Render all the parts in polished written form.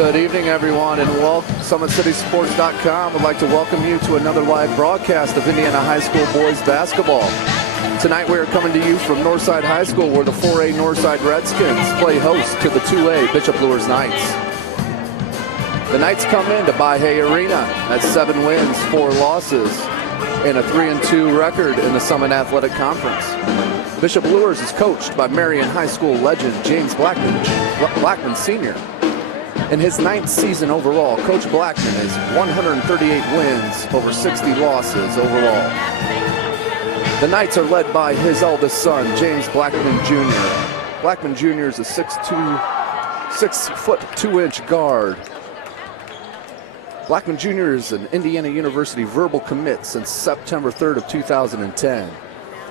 Good evening, everyone, and SummitCitySports.com would like to welcome you to another live broadcast of Indiana High School boys basketball. Tonight we are coming to you from Northside High School, where the 4A Northside Redskins play host to the 2A Bishop Luers Knights. The Knights come into By-Hay Arena at 7 wins, 4 losses, and a 3-2 record in the Summit Athletic Conference. Bishop Luers is coached by Marion High School legend James Blackman Sr. In his 9th season overall, Coach Blackman is 138 wins over 60 losses overall. The Knights are led by his eldest son, James Blackman Jr. Blackman Jr. is a 6'2" guard. Blackman Jr. is an Indiana University verbal commit since September 3rd of 2010.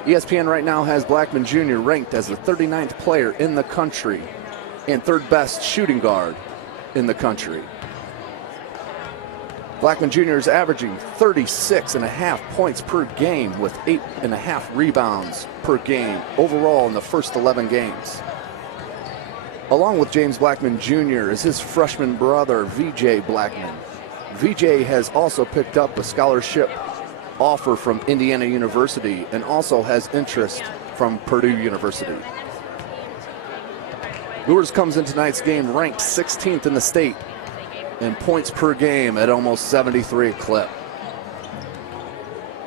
ESPN right now has Blackman Jr. ranked as the 39th player in the country and 3rd best shooting guard in the country. Blackman Jr. is averaging 36.5 points per game with 8.5 rebounds per game overall in the first 11 games. Along with James Blackman Jr. is his freshman brother, VJ Blackman. VJ has also picked up a scholarship offer from Indiana University and also has interest from Purdue University. Luers comes in tonight's game ranked 16th in the state in points per game at almost 73 a clip.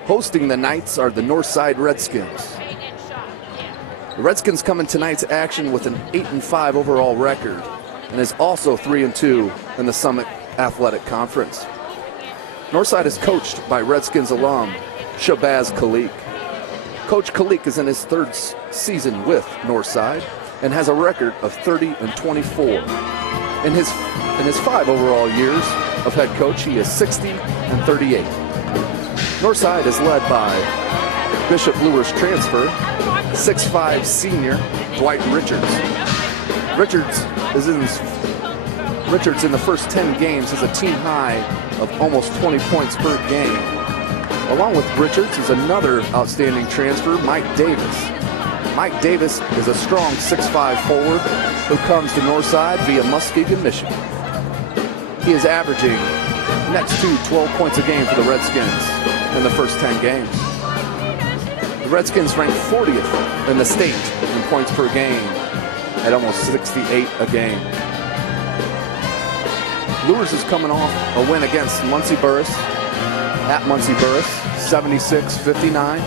Hosting the Knights are the Northside Redskins. The Redskins come in tonight's action with an 8-5 overall record and is also 3-2 in the Summit Athletic Conference. Northside is coached by Redskins alum Shabazz Khalik. Coach Khalik is in his 3rd season with Northside and has a record of 30-24. In his 5 overall years of head coach, he is 60-38. Northside is led by Bishop Luers transfer, 6'5" senior Dwight Richards. Richards in the first 10 games has a team high of almost 20 points per game. Along with Richards is another outstanding transfer, Mike Davis. Mike Davis is a strong 6'5" forward who comes to Northside via Muskegon, Michigan. He is averaging next to 12 points a game for the Redskins in the first 10 games. The Redskins rank 40th in the state in points per game at almost 68 a game. Luers is coming off a win against Muncie Burris at Muncie Burris, 76-59.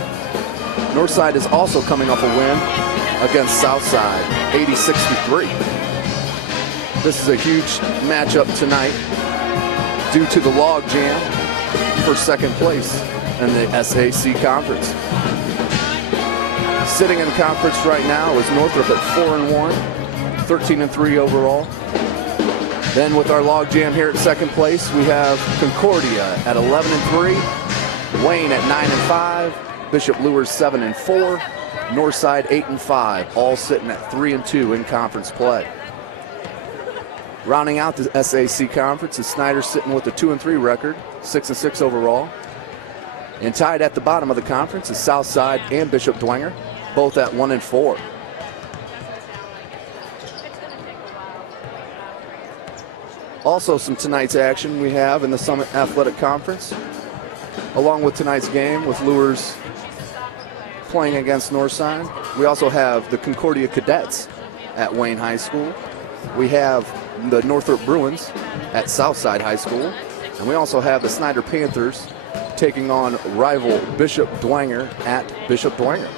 Northside is also coming off a win against Southside, 80-63. This is a huge matchup tonight due to the log jam for 2nd place in the SAC Conference. Sitting in conference right now is Northrop at 4-1, 13-3 overall. Then with our log jam here at 2nd place, we have Concordia at 11-3, Wayne at 9-5, Bishop Luers 7-4, Northside 8-5, all sitting at 3-2 in conference play. Rounding out the SAC Conference is Snyder sitting with a 2-3 record, 6-6 overall. And tied at the bottom of the conference is Southside and Bishop Dwenger, both at 1-4. Also some tonight's action we have in the Summit Athletic Conference. Along with tonight's game with Luers playing against Northside, we also have the Concordia Cadets at Wayne High School. We have the Northrop Bruins at Southside High School. And we also have the Snyder Panthers taking on rival Bishop Dwenger at Bishop Dwenger.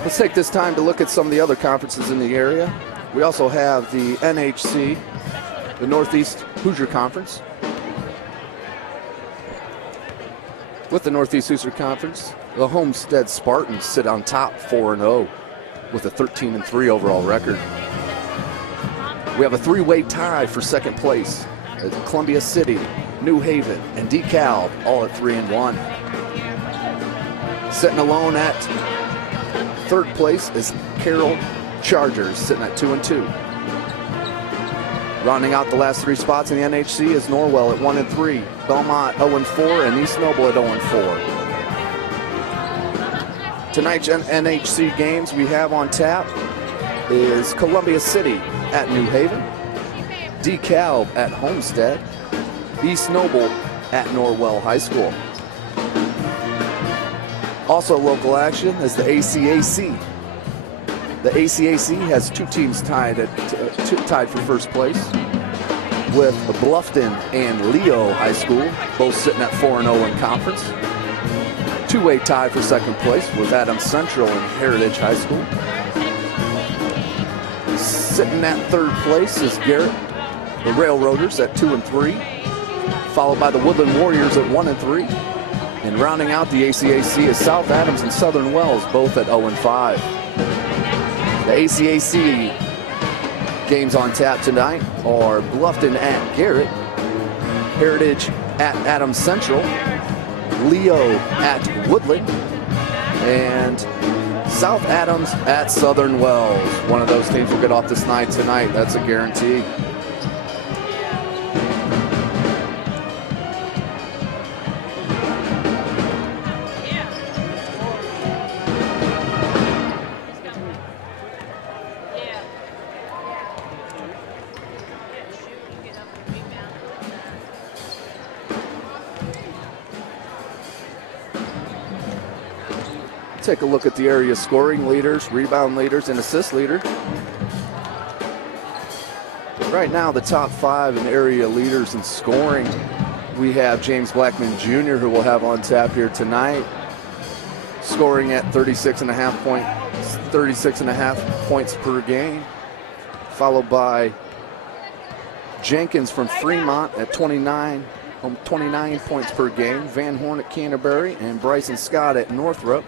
Let's take this time to look at some of the other conferences in the area. We also have the NHC, the Northeast Hoosier Conference. With the Northeast Hoosier Conference, the Homestead Spartans sit on top 4-0 with a 13-3 overall record. We have a 3-way tie for 2nd place at Columbia City, New Haven, and DeKalb, all at 3-1. Sitting alone at 3rd place is Carroll Chargers, sitting at 2-2. Rounding out the last 3 spots in the NHC is Norwell at 1-3, Belmont 0-4, and East Noble at 0-4. Tonight's NHC games we have on tap is Columbia City at New Haven, DeKalb at Homestead, East Noble at Norwell High School. Also local action is the ACAC. The ACAC has two teams tied for first place, with Bluffton and Leo High School both sitting at 4-0 in conference. Two-way tie for second place with Adams Central and Heritage High School. Sitting at third place is Garrett, the Railroaders at 2-3, followed by the Woodland Warriors at 1-3. And rounding out the ACAC is South Adams and Southern Wells, both at 0-5. The ACAC games on tap tonight are Bluffton at Garrett, Heritage at Adams Central, Leo at Woodland, and South Adams at Southern Wells. One of those teams will get off this night tonight. That's a guarantee. Take a look at the area scoring leaders, rebound leaders, and assist leader. Right now, the top 5 in area leaders in scoring, we have James Blackman Jr., who we'll have on tap here tonight, scoring at 36.5 points per game, followed by Jenkins from Fremont at 29 points per game, Van Horn at Canterbury, and Bryson Scott at Northrop.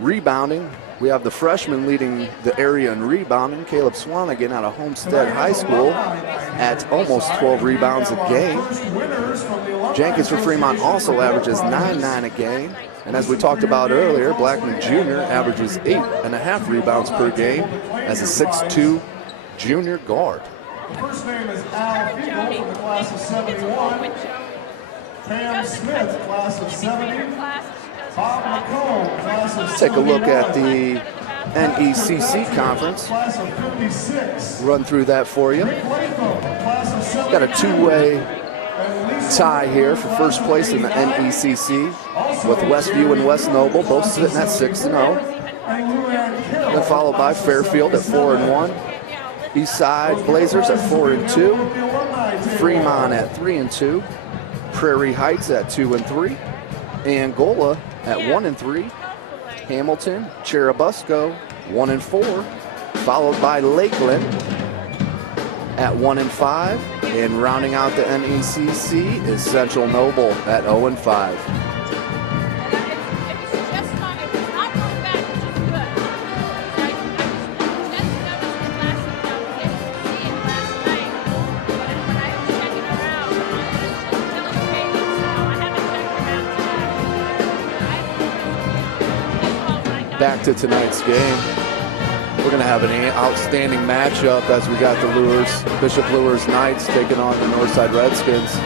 Rebounding, we have the freshman leading the area in rebounding, Caleb Swanigan out of Homestead High School at almost 12 rebounds a game. Jenkins for Fremont also averages 9.9 a game. And as we talked about earlier, Blackman Jr. averages 8.5 rebounds per game as a 6'2" junior guard. The first name is Al Fiegel from the class of 71. Pam Smith, class of 70. Bob McComb, class of 79. Take a look at the NECC conference. Class of 56. Run through that for you. Class of 78. Got a two-way tie here for first place in the NECC with Westview and West Noble both sitting at 6-0. Then followed by Fairfield at 4-1. Eastside Blazers at 4-2. Fremont at 3-2. Prairie Heights at 2-3. Angola at 1-3. Hamilton, Cherubusco 1-4. Followed by Lakeland at 1-5. And rounding out the NECC is Central Noble at 0-5. Back to tonight's game. We're going to have an outstanding matchup as we got the Luers, Bishop Luers Knights taking on the Northside Redskins.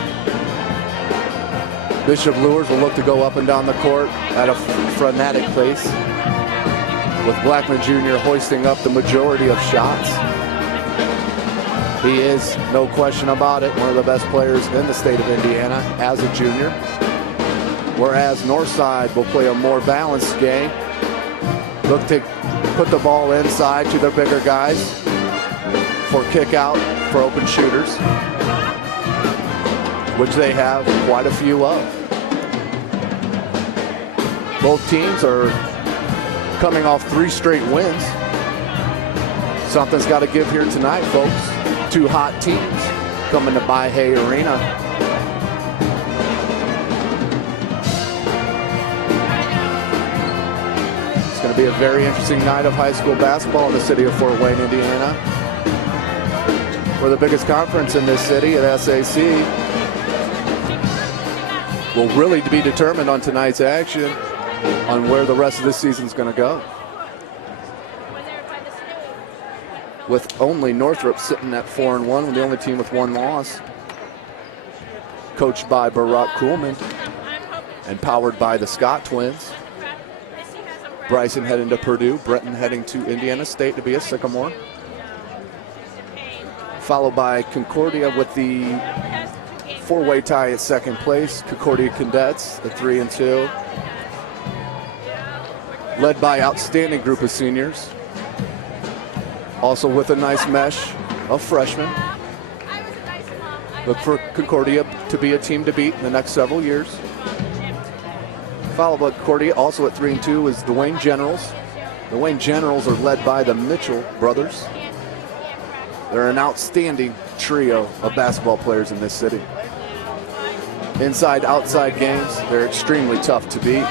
Bishop Luers will look to go up and down the court at a frenetic pace, with Blackman Jr. hoisting up the majority of shots. He is, no question about it, one of the best players in the state of Indiana as a junior. Whereas Northside will play a more balanced game. Look to put the ball inside to their bigger guys for kick out for open shooters, which they have quite a few of. Both teams are coming off 3 straight wins. Something's got to give here tonight, folks. 2 hot teams coming to By-Hay Arena. It's going to be a very interesting night of high school basketball in the city of Fort Wayne, Indiana. We're the biggest conference in this city at SAC. Will really be determined on tonight's action on where the rest of this season's going to go. With only Northrop sitting at 4-1, the only team with 1 loss. Coached by Barack Kuhlman and powered by the Scott twins. Bryson heading to Purdue, Brenton heading to Indiana State to be a Sycamore. followed by Concordia with the four-way tie at second place. Concordia Cadets at 3 and 2, led by outstanding group of seniors, also with a nice mesh of freshmen. Look for Concordia to be a team to beat in the next several years. Followed by Concordia, also at 3 and 2, is the Wayne Generals. The Wayne Generals are led by the Mitchell brothers. They're an outstanding trio of basketball players in this city. Inside, outside games, they're extremely tough to beat.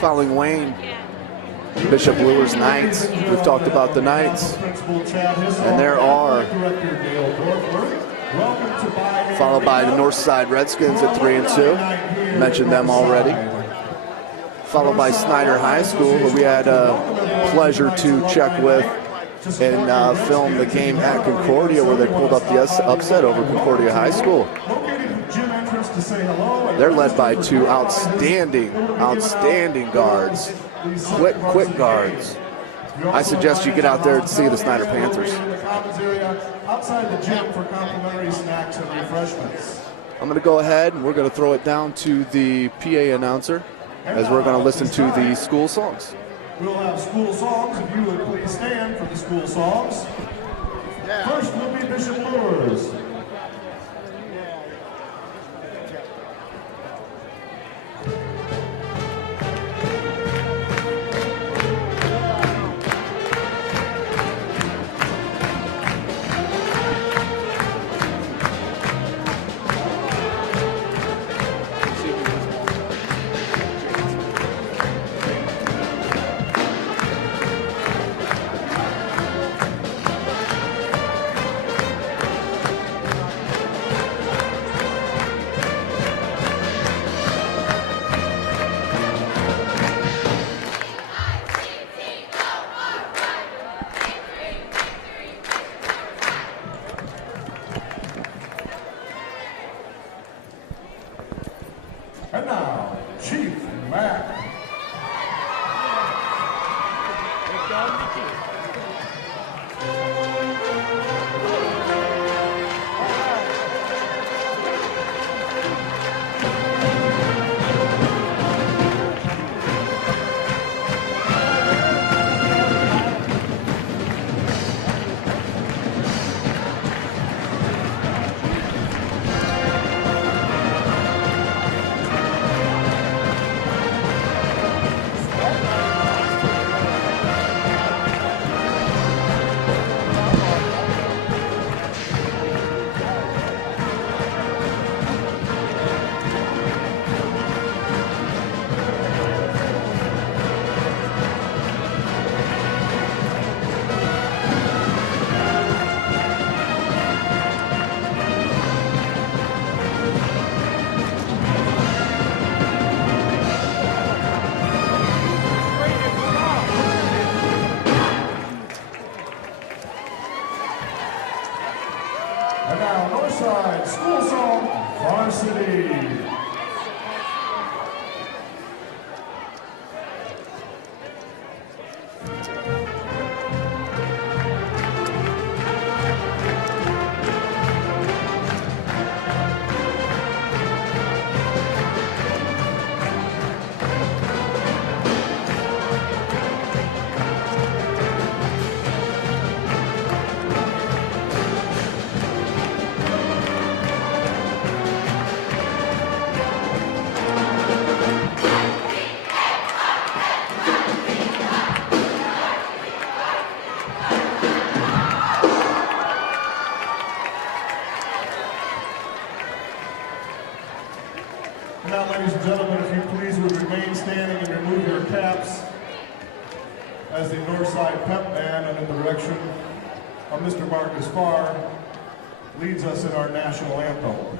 Following Wayne, Bishop Luers Knights. We've talked about the Knights. And there are, followed by the Northside Redskins at 3 and 2. Mentioned them already. Followed by Snyder High School, who we had a pleasure to check with and film the game at Concordia, where they pulled up the upset over Concordia High School. They're led by two outstanding guards. Quick guards. I suggest you get out there and see the Snyder Panthers. Outside the gym for complimentary snacks and refreshments. I'm going to go ahead and we're going to throw it down to the PA announcer as we're going to listen to the school songs. We'll have school songs. If you would please stand for the school songs. First will be Bishop Luers. And now, Chief Mac. And now, Northside School Song Varsity. Now, ladies and gentlemen, if you please would remain standing and remove your caps as the Northside Pep Band under the direction of Mr. Marcus Farr leads us in our national anthem.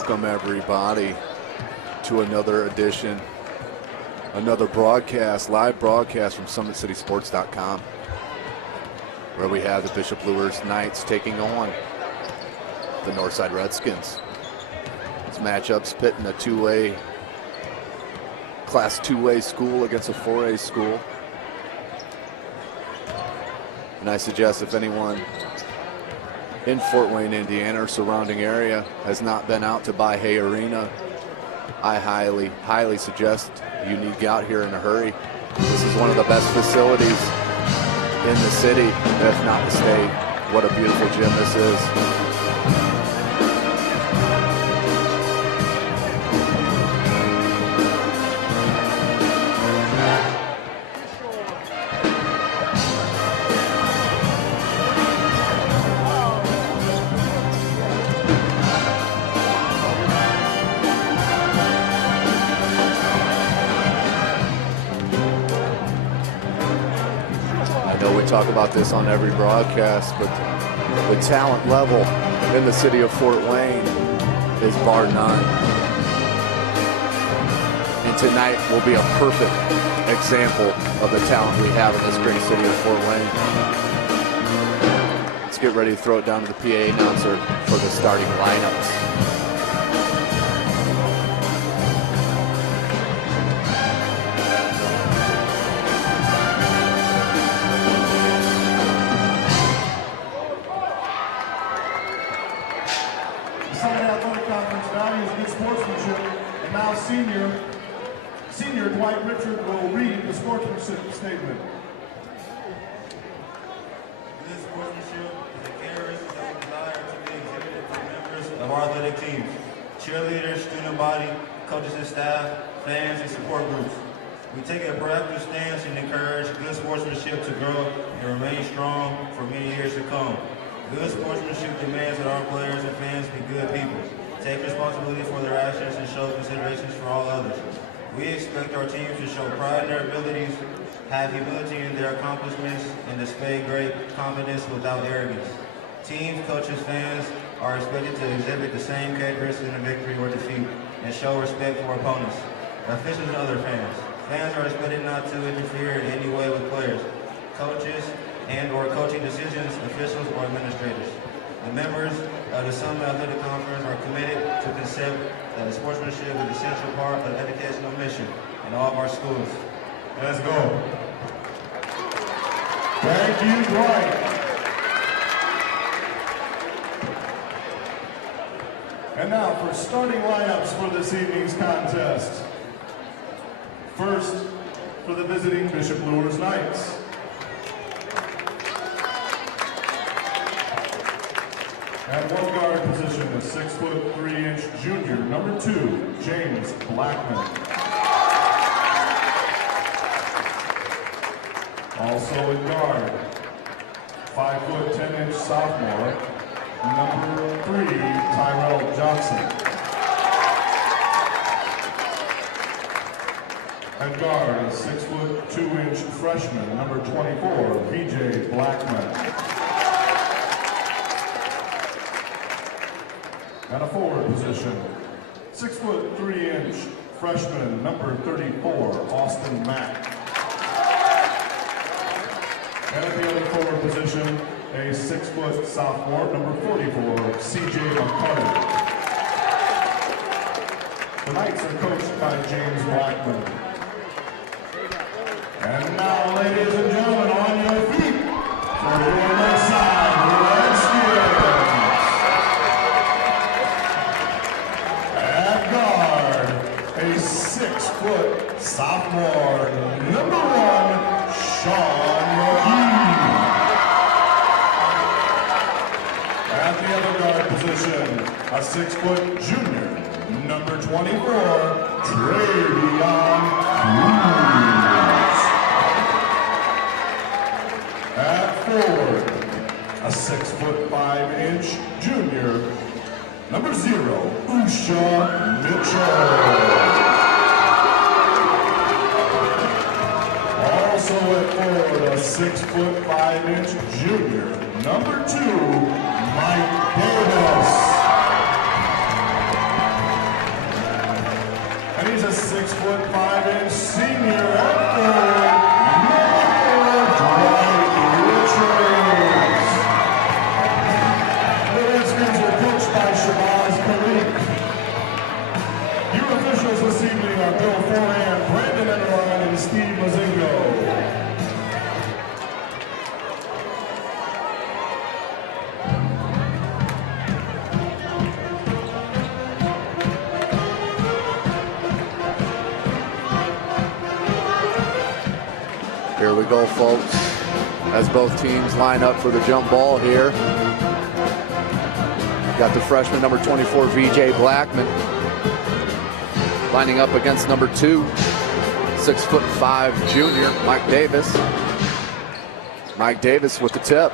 Welcome everybody to another edition, another broadcast, live broadcast from SummitCitySports.com, where we have the Bishop Luers Knights taking on the Northside Redskins. It's matchups pitting a Class 2A school against a 4A school. And I suggest if anyone in Fort Wayne, Indiana, or surrounding area has not been out to Buy Hay Arena, I highly suggest you need to get out here in a hurry. This is one of the best facilities in the city, if not the state. What a beautiful gym this is. Talk about this on every broadcast, but the talent level in the city of Fort Wayne is bar none. And tonight will be a perfect example of the talent we have in this great city of Fort Wayne. Let's get ready to throw it down to the PA announcer for the starting lineups. Senior Dwight Richard will read the sportsmanship statement. This sportsmanship is a characteristic of the desire to be exhibited through members of our athletic teams, cheerleaders, student body, coaches and staff, fans, and support groups. We take a proactive stance and encourage good sportsmanship to grow and remain strong for many years to come. Good sportsmanship demands that our players and fans be good people, take responsibility for their actions, and show considerations for all others. We expect our teams to show pride in their abilities, have humility in their accomplishments, and display great confidence without arrogance. Teams, coaches, fans are expected to exhibit the same characteristics in a victory or defeat and show respect for opponents, officials, and other fans. Fans are expected not to interfere in any way with players, coaches, and/or coaching decisions, officials, or administrators. The members of the Summit Athletic Conference are committed to concept that the sportsmanship is an essential part of the educational mission in all of our schools. Let's go. Thank you, Dwight. And now for starting lineups for this evening's contest. First, for the visiting Bishop Luers Knights. At one guard position, a 6'3" junior, number 2, James Blackman. Also at guard, 5'10" sophomore, number 3, Tyrell Johnson. At guard, a 6'2" freshman, number 24, BJ Blackman. At a forward position, 6'3" freshman, number 34, Austin Mack. And at the other forward position, a 6' sophomore, number 44, CJ McCarty. The Knights are coached by James Blackman. And now, ladies and gentlemen, on your feet for the Northside Redskins. A 6' sophomore, number 1, Sean Yee. At the other guard position, a 6' junior, number 24, Travion Cruz. At forward, a 6'5" junior, number 0, Usha Mitchell. Also at forward, a 6'5" junior, number 2, Mike Davis. 6'5" senior at Dwight Richards. The Redskins are coached by Shabazz Khalid. Your officials this evening are Bill Foran, Brandon Enderline, and Steve Mazingo. Here we go, folks, as both teams line up for the jump ball here. Got the freshman number 24, VJ Blackman, lining up against number 2, 6'5" junior, Mike Davis. Mike Davis with the tip.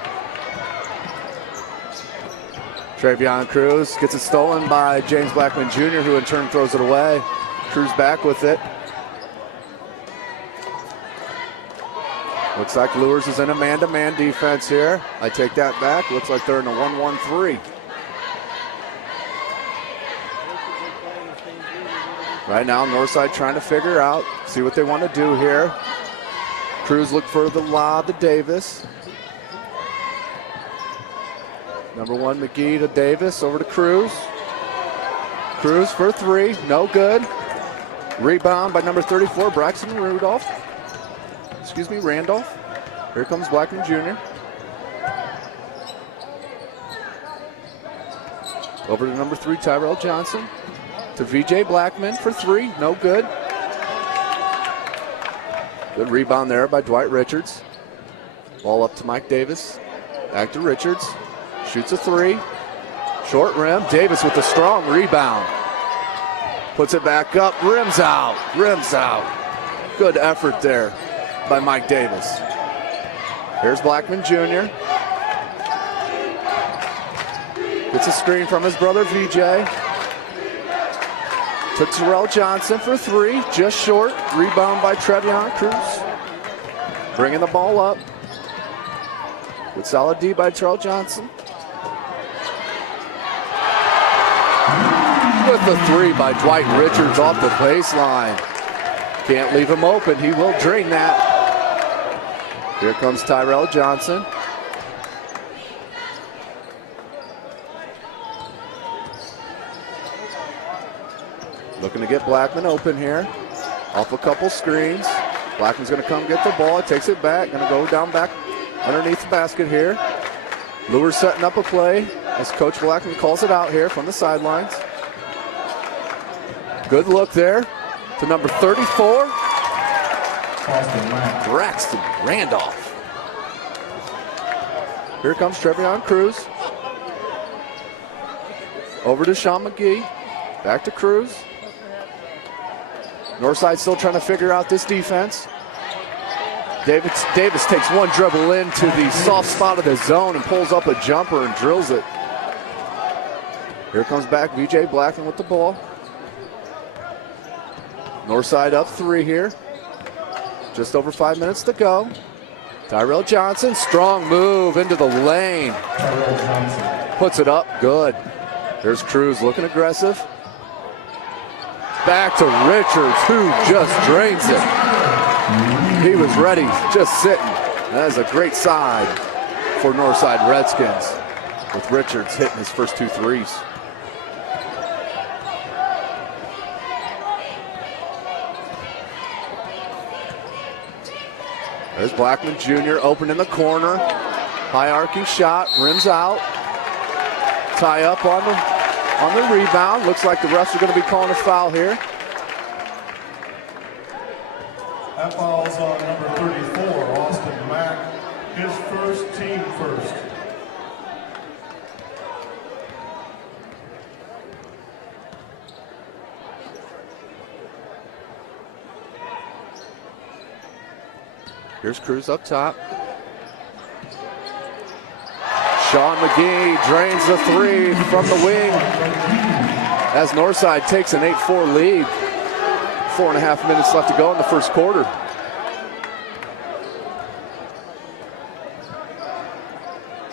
Travion Cruz gets it stolen by James Blackman Jr., who in turn throws it away. Cruz back with it. Looks like Luers is in a man-to-man defense here. I take that back. Looks like they're in a 1-1-3. Right now, Northside trying to figure out, see what they want to do here. Cruz look for the lob to Davis. Number 1, McGee to Davis, over to Cruz. Cruz for 3, no good. Rebound by number 34, Braxton Randolph. Here comes Blackman Jr. Over to number 3, Tyrell Johnson. To VJ Blackman for 3, no good. Good rebound there by Dwight Richards. Ball up to Mike Davis. Back to Richards. Shoots a 3. Short rim. Davis with a strong rebound. Puts it back up. Rims out. Good effort there by Mike Davis. Here's Blackman Jr. Gets a screen from his brother VJ. To Terrell Johnson for 3, just short. Rebound by Trevion Cruz. Bringing the ball up. Good solid D by Terrell Johnson. With the 3 by Dwight Richards off the baseline. Can't leave him open. He will drain that. Here comes Tyrell Johnson. Looking to get Blackman open here. Off a couple screens. Blackman's going to come get the ball. Takes it back. Going to go down back underneath the basket here. Luers setting up a play as Coach Blackman calls it out here from the sidelines. Good look there to number 34. Braxton Randolph. Here comes Trevion Cruz. Over to Sean McGee. Back to Cruz. Northside still trying to figure out this defense. Davis takes one dribble into the soft spot of the zone and pulls up a jumper and drills it. Here comes back VJ Blackman with the ball. Northside up 3 here. Just over 5 minutes to go. Tyrell Johnson, strong move into the lane. Tyrell Johnson puts it up, good. There's Cruz looking aggressive. Back to Richards, who just drains it. He was ready, just sitting. That is a great side for Northside Redskins, with Richards hitting his first 2 threes. There's Blackman Jr. open in the corner. High arcing shot, rims out. Tie up on the rebound. Looks like the refs are going to be calling a foul here. That foul's on number 34, Austin Mack. His first, team first. Here's Cruz up top. Sean McGee drains the 3 from the wing as Northside takes an 8-4 lead. 4.5 minutes left to go in the first quarter.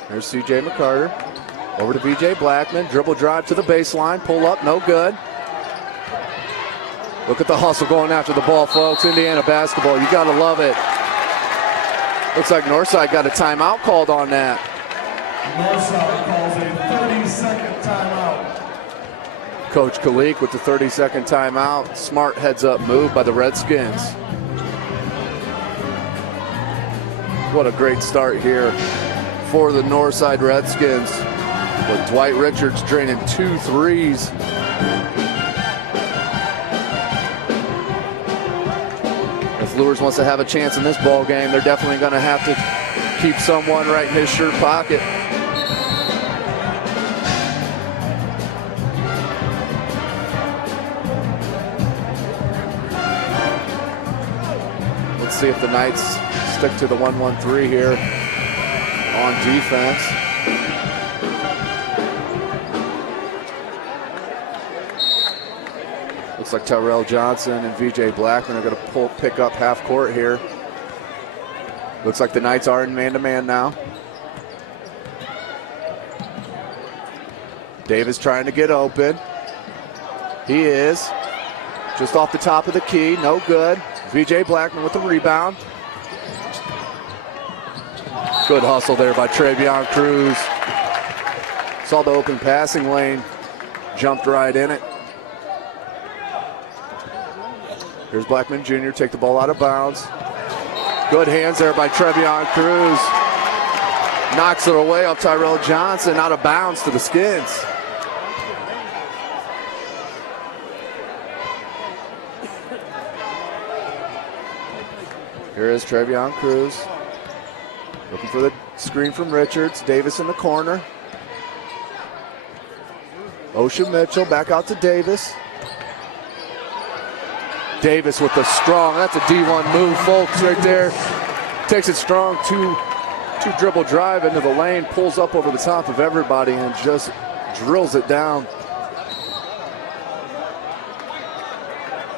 There's CJ McCarter. Over to VJ Blackman. Dribble drive to the baseline. Pull up, no good. Look at the hustle going after the ball, folks. Indiana basketball, you got to love it. Looks like Northside got a timeout called on that. Northside calls a 30-second timeout. Coach Kalik with the 30-second timeout. Smart heads-up move by the Redskins. What a great start here for the Northside Redskins, with Dwight Richards draining 2 threes. If Luers wants to have a chance in this ball game, they're definitely going to have to keep someone right in his shirt pocket. Let's see if the Knights stick to the 1-1-3 here on defense. Looks like Tyrell Johnson and VJ Blackman are going to pick up half court here. Looks like the Knights are in man-to-man now. Davis trying to get open. He is. Just off the top of the key, no good. VJ Blackman with the rebound. Good hustle there by Travion Cruz. Saw the open passing lane, jumped right in it. Here's Blackman Jr., take the ball out of bounds. Good hands there by Travion Cruz. Knocks it away off Tyrell Johnson, out of bounds to the Skins. Here is Travion Cruz. Looking for the screen from Richards. Davis in the corner. Ocean Mitchell back out to Davis. Davis with the strong, that's a D1 move, folks, right there. Takes it strong, two dribble drive into the lane, pulls up over the top of everybody and just drills it down.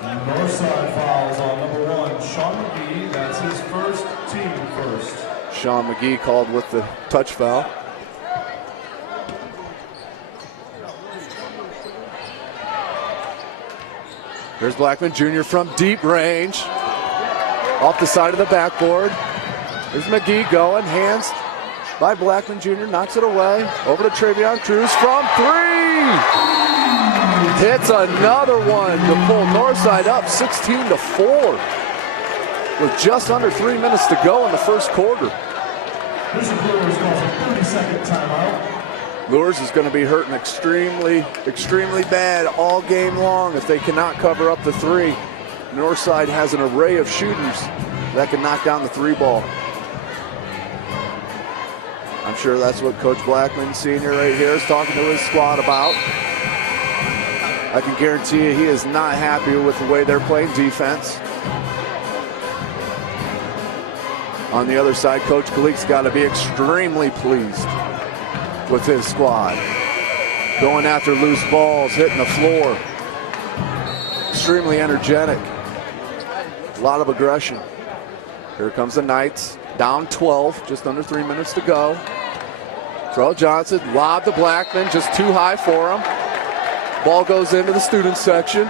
Northside fouls on number 1, Sean McGee. That's his first, team first. Sean McGee called with the touch foul. There's Blackman Jr. from deep range. Off the side of the backboard. There's McGee going, hands by Blackman Jr., knocks it away. Over to Travion Cruz from 3. Hits another one to pull Northside up 16-4 with just under 3 minutes to go in the first quarter. This is Luers calls a 30-second timeout. Luers is going to be hurting extremely bad all game long if they cannot cover up the 3. Northside has an array of shooters that can knock down the 3 ball. I'm sure that's what Coach Blackman Sr. right here is talking to his squad about. I can guarantee you he is not happy with the way they're playing defense. On the other side, Coach Kalik's got to be extremely pleased with his squad. Going after loose balls, hitting the floor. Extremely energetic. A lot of aggression. Here comes the Knights. Down 12, just under 3 minutes to go. Tyrell Johnson, lob to Blackman, just too high for him. Ball goes into the student section.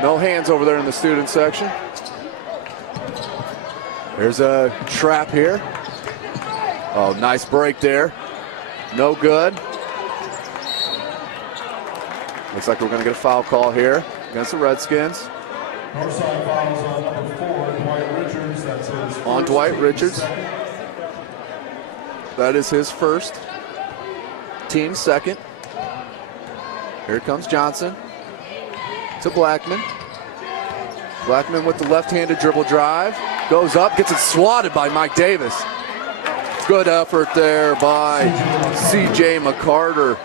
No hands over there in the student section. There's a trap here. Oh, nice break there. No good. Looks like we're going to get a foul call here against the Redskins. Northside fouls on number 4, Dwight Richards. That's his first, on Dwight Richards. Second. That is his first. Team second. Here comes Johnson to Blackman. Blackman with the left-handed dribble drive. Goes up, gets it swatted by Mike Davis. Good effort there by C.J. McCarter.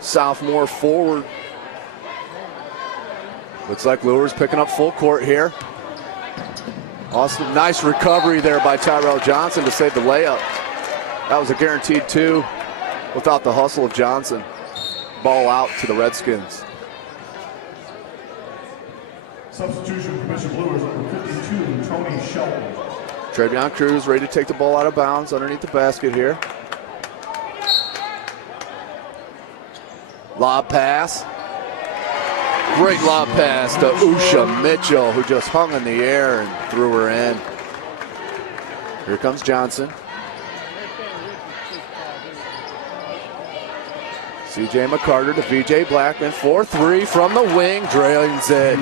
Sophomore forward. Looks like Luers picking up full court here. Awesome, nice recovery there by Tyrell Johnson to save the layup. That was a guaranteed 2 without the hustle of Johnson. Ball out to the Redskins. Substitution for Bishop Luers, number 52, Tony Shelton. Travion Cruz ready to take the ball out of bounds underneath the basket here. Lob pass. Great lob pass to Usha Mitchell, who just hung in the air and threw her in. Here comes Johnson. C.J. McCarter to V.J. Blackman. 4-3 from the wing. Drains it.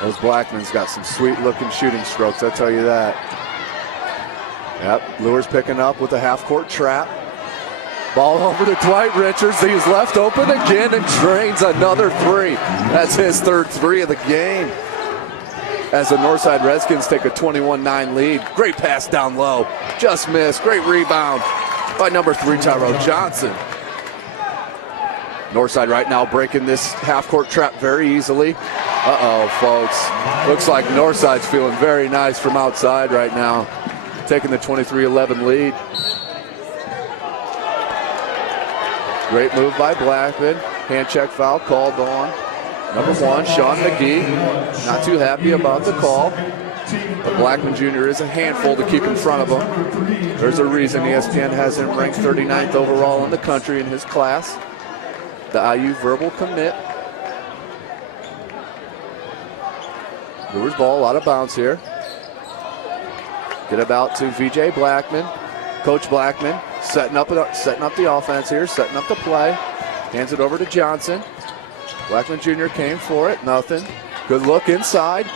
Those Blackman's got some sweet-looking shooting strokes, I'll tell you that. Yep, Luers picking up with a half-court trap. Ball over to Dwight Richards. He's left open again and drains another three. That's his third three of the game. As the Northside Redskins take a 21-9 lead. Great pass down low. Just missed. Great rebound by number 3, Tyrell Johnson. Northside right now breaking this half-court trap very easily. Uh-oh, folks. Looks like Northside's feeling very nice from outside right now. Taking the 23-11 lead. Great move by Blackman. Hand check foul called on. Number 1, Sean McGee. Not too happy about the call. But Blackman Jr. is a handful to keep in front of him. There's a reason ESPN has him ranked 39th overall in the country in his class. The IU verbal commit. Luers ball out of bounds here. Get about to V.J. Blackman. Coach Blackman setting up the offense here, setting up the play. Hands it over to Johnson. Blackman Jr. came for it, nothing. Good look inside.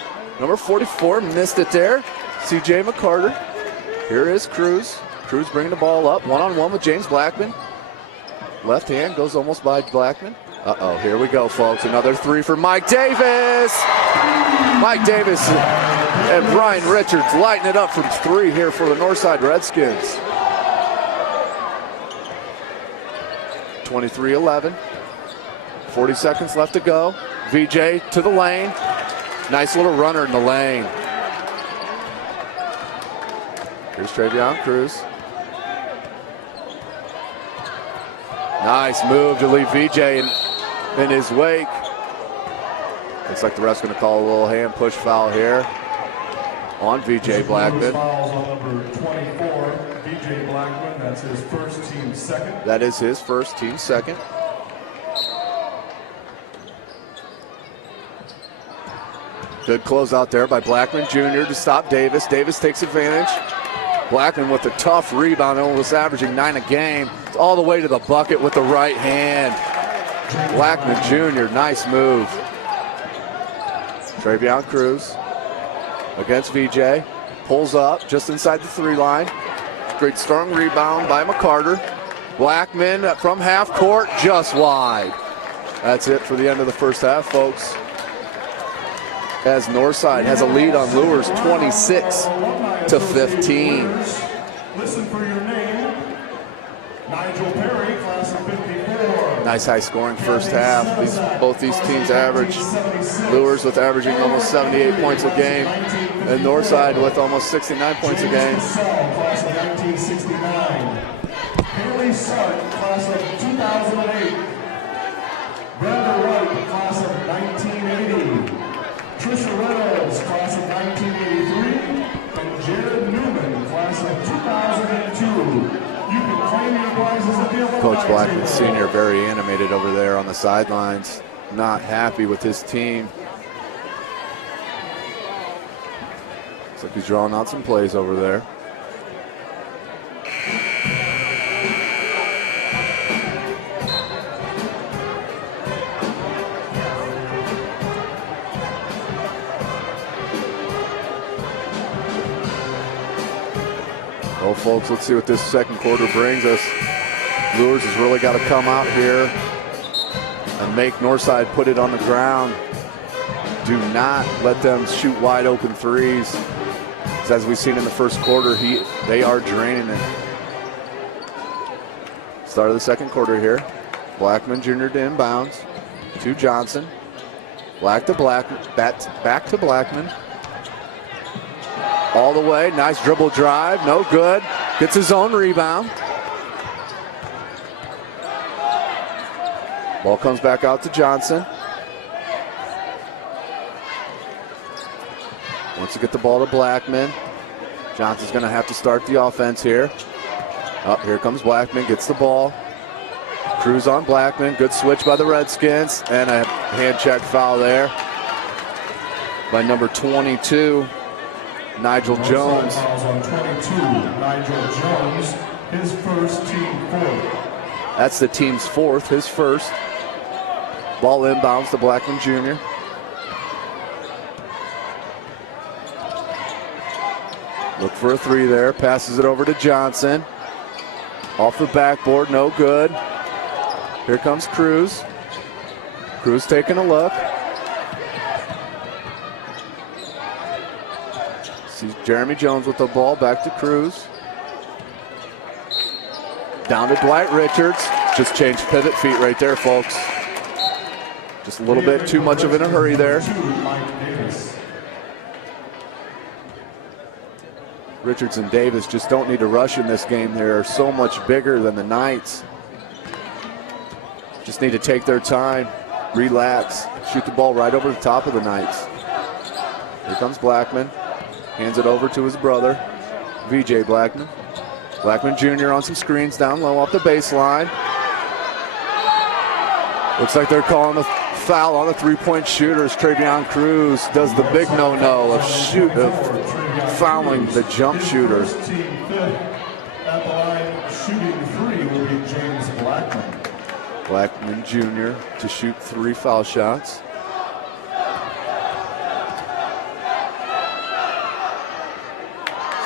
Number 44 missed it there. C.J. McCarter. Here is Cruz. Cruz bringing the ball up, one-on-one with James Blackman. Left hand goes almost by Blackman. Uh-oh, here we go, folks. Another three for Mike Davis. Mike Davis and Brian Richards lighting it up from 3 here for the Northside Redskins. 23-11. 40 seconds left to go. VJ to the lane. Nice little runner in the lane. Here's Travion Cruz. Nice move to leave VJ in his wake. Looks like the ref's going to call a little hand push foul here on VJ Blackman. Fouls on number 24, VJ Blackman. That's his first team second. That is his first team second. Good close out there by Blackman Jr. to stop Davis. Davis takes advantage. Blackman with a tough rebound, almost averaging 9 a game. All the way to the bucket with the right hand. Blackman Jr., nice move. Travion Cruz against VJ. Pulls up just inside the 3 line. Great strong rebound by McCarter. Blackman from half court, just wide. That's it for the end of the first half, folks. As Northside has a lead on Luers 26-15. Listen for your name. Nigel Perry, class of 54. Nice high scoring first half. Both these teams average. Luers with averaging almost 78 points a game, and Northside with almost 69 points a game. Class of 1969. Haley Sutton, class of 2008. Brenda Wright, class of 1980. Trisha Reynolds, class of 1983, and Jared Newman, class of 2002. You can claim your prizes at the alumni Coach Blackman table. Sr. very animated over there on the sidelines, not happy with his team. Looks like he's drawing out some plays over there. Well, folks, let's see what this second quarter brings us. Luers has really got to come out here and make Northside put it on the ground. Do not let them shoot wide open threes. As we've seen in the first quarter, they are draining it. Start of the second quarter here. Blackman Jr. to inbounds to Johnson. Back to Blackman. All the way, nice dribble drive, no good. Gets his own rebound. Ball comes back out to Johnson. Wants to get the ball to Blackman. Johnson's going to have to start the offense here. Here comes Blackman, gets the ball. Cruz on Blackman. Good switch by the Redskins. And a hand check foul there by number 22, Nigel Jones. Fouls on 22, Nigel Jones, his first, team fourth. That's the team's fourth, his first. Ball inbounds to Blackman Jr. Look for a three there. Passes it over to Johnson. Off the backboard, no good. Here comes Cruz. Cruz taking a look. Sees Jeremy Jones with the ball. Back to Cruz. Down to Dwight Richards. Just changed pivot feet right there, folks. Just a little bit too much of in a hurry there. Richards and Davis just don't need to rush in this game. They're so much bigger than the Knights. Just need to take their time, relax, shoot the ball right over the top of the Knights. Here comes Blackman. Hands it over to his brother, VJ Blackman. Blackman Jr. on some screens down low off the baseline. Looks like they're calling the foul on the three-point shooters. Travion Cruz does the big no-no of fouling the jump shooter. Team fifth at the line, shooting three will be James Blackman. Blackman Jr. to shoot 3 foul shots.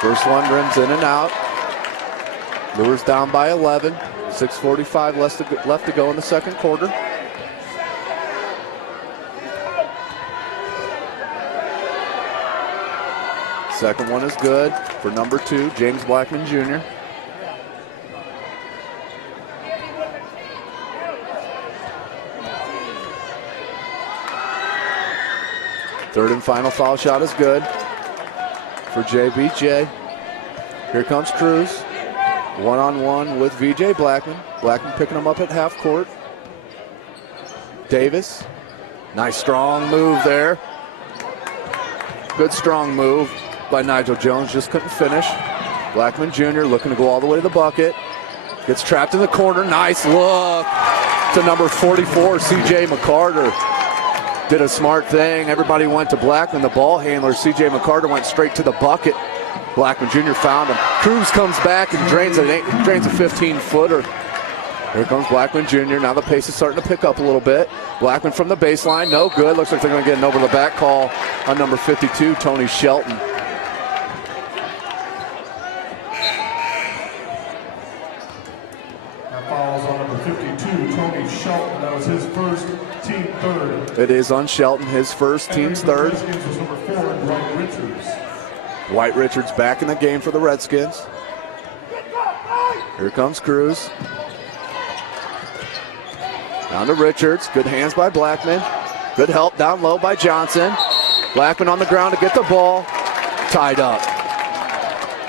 First one rims in and out. Luers down by 11. 6:45 left to go in the second quarter. Second one is good for number 2, James Blackman Jr. Third and final foul shot is good for JBJ. Here comes Cruz. One-on-one with VJ Blackman. Blackman picking him up at half court. Davis. Nice strong move there. Good strong move by Nigel Jones. Just couldn't finish. Blackman Jr. looking to go all the way to the bucket. Gets trapped in the corner. Nice look to number 44, CJ McCarter. Did a smart thing. Everybody went to Blackman, the ball handler. CJ McCarter went straight to the bucket. Blackman Jr. found him. Cruz comes back and drains a 15-footer. Here comes Blackman Jr. Now the pace is starting to pick up a little bit. Blackman from the baseline, no good. Looks like they're going to get an over-the-back call on number 52, Tony Shelton. That fouls on number 52, Tony Shelton. That was his first, team third. It is on Shelton, his first, team's third. Redskins was number 4, Dwight Richards. Dwight Richards back in the game for the Redskins. Here comes Cruz. Down to Richards. Good hands by Blackman. Good help down low by Johnson. Blackman on the ground to get the ball. Tied up.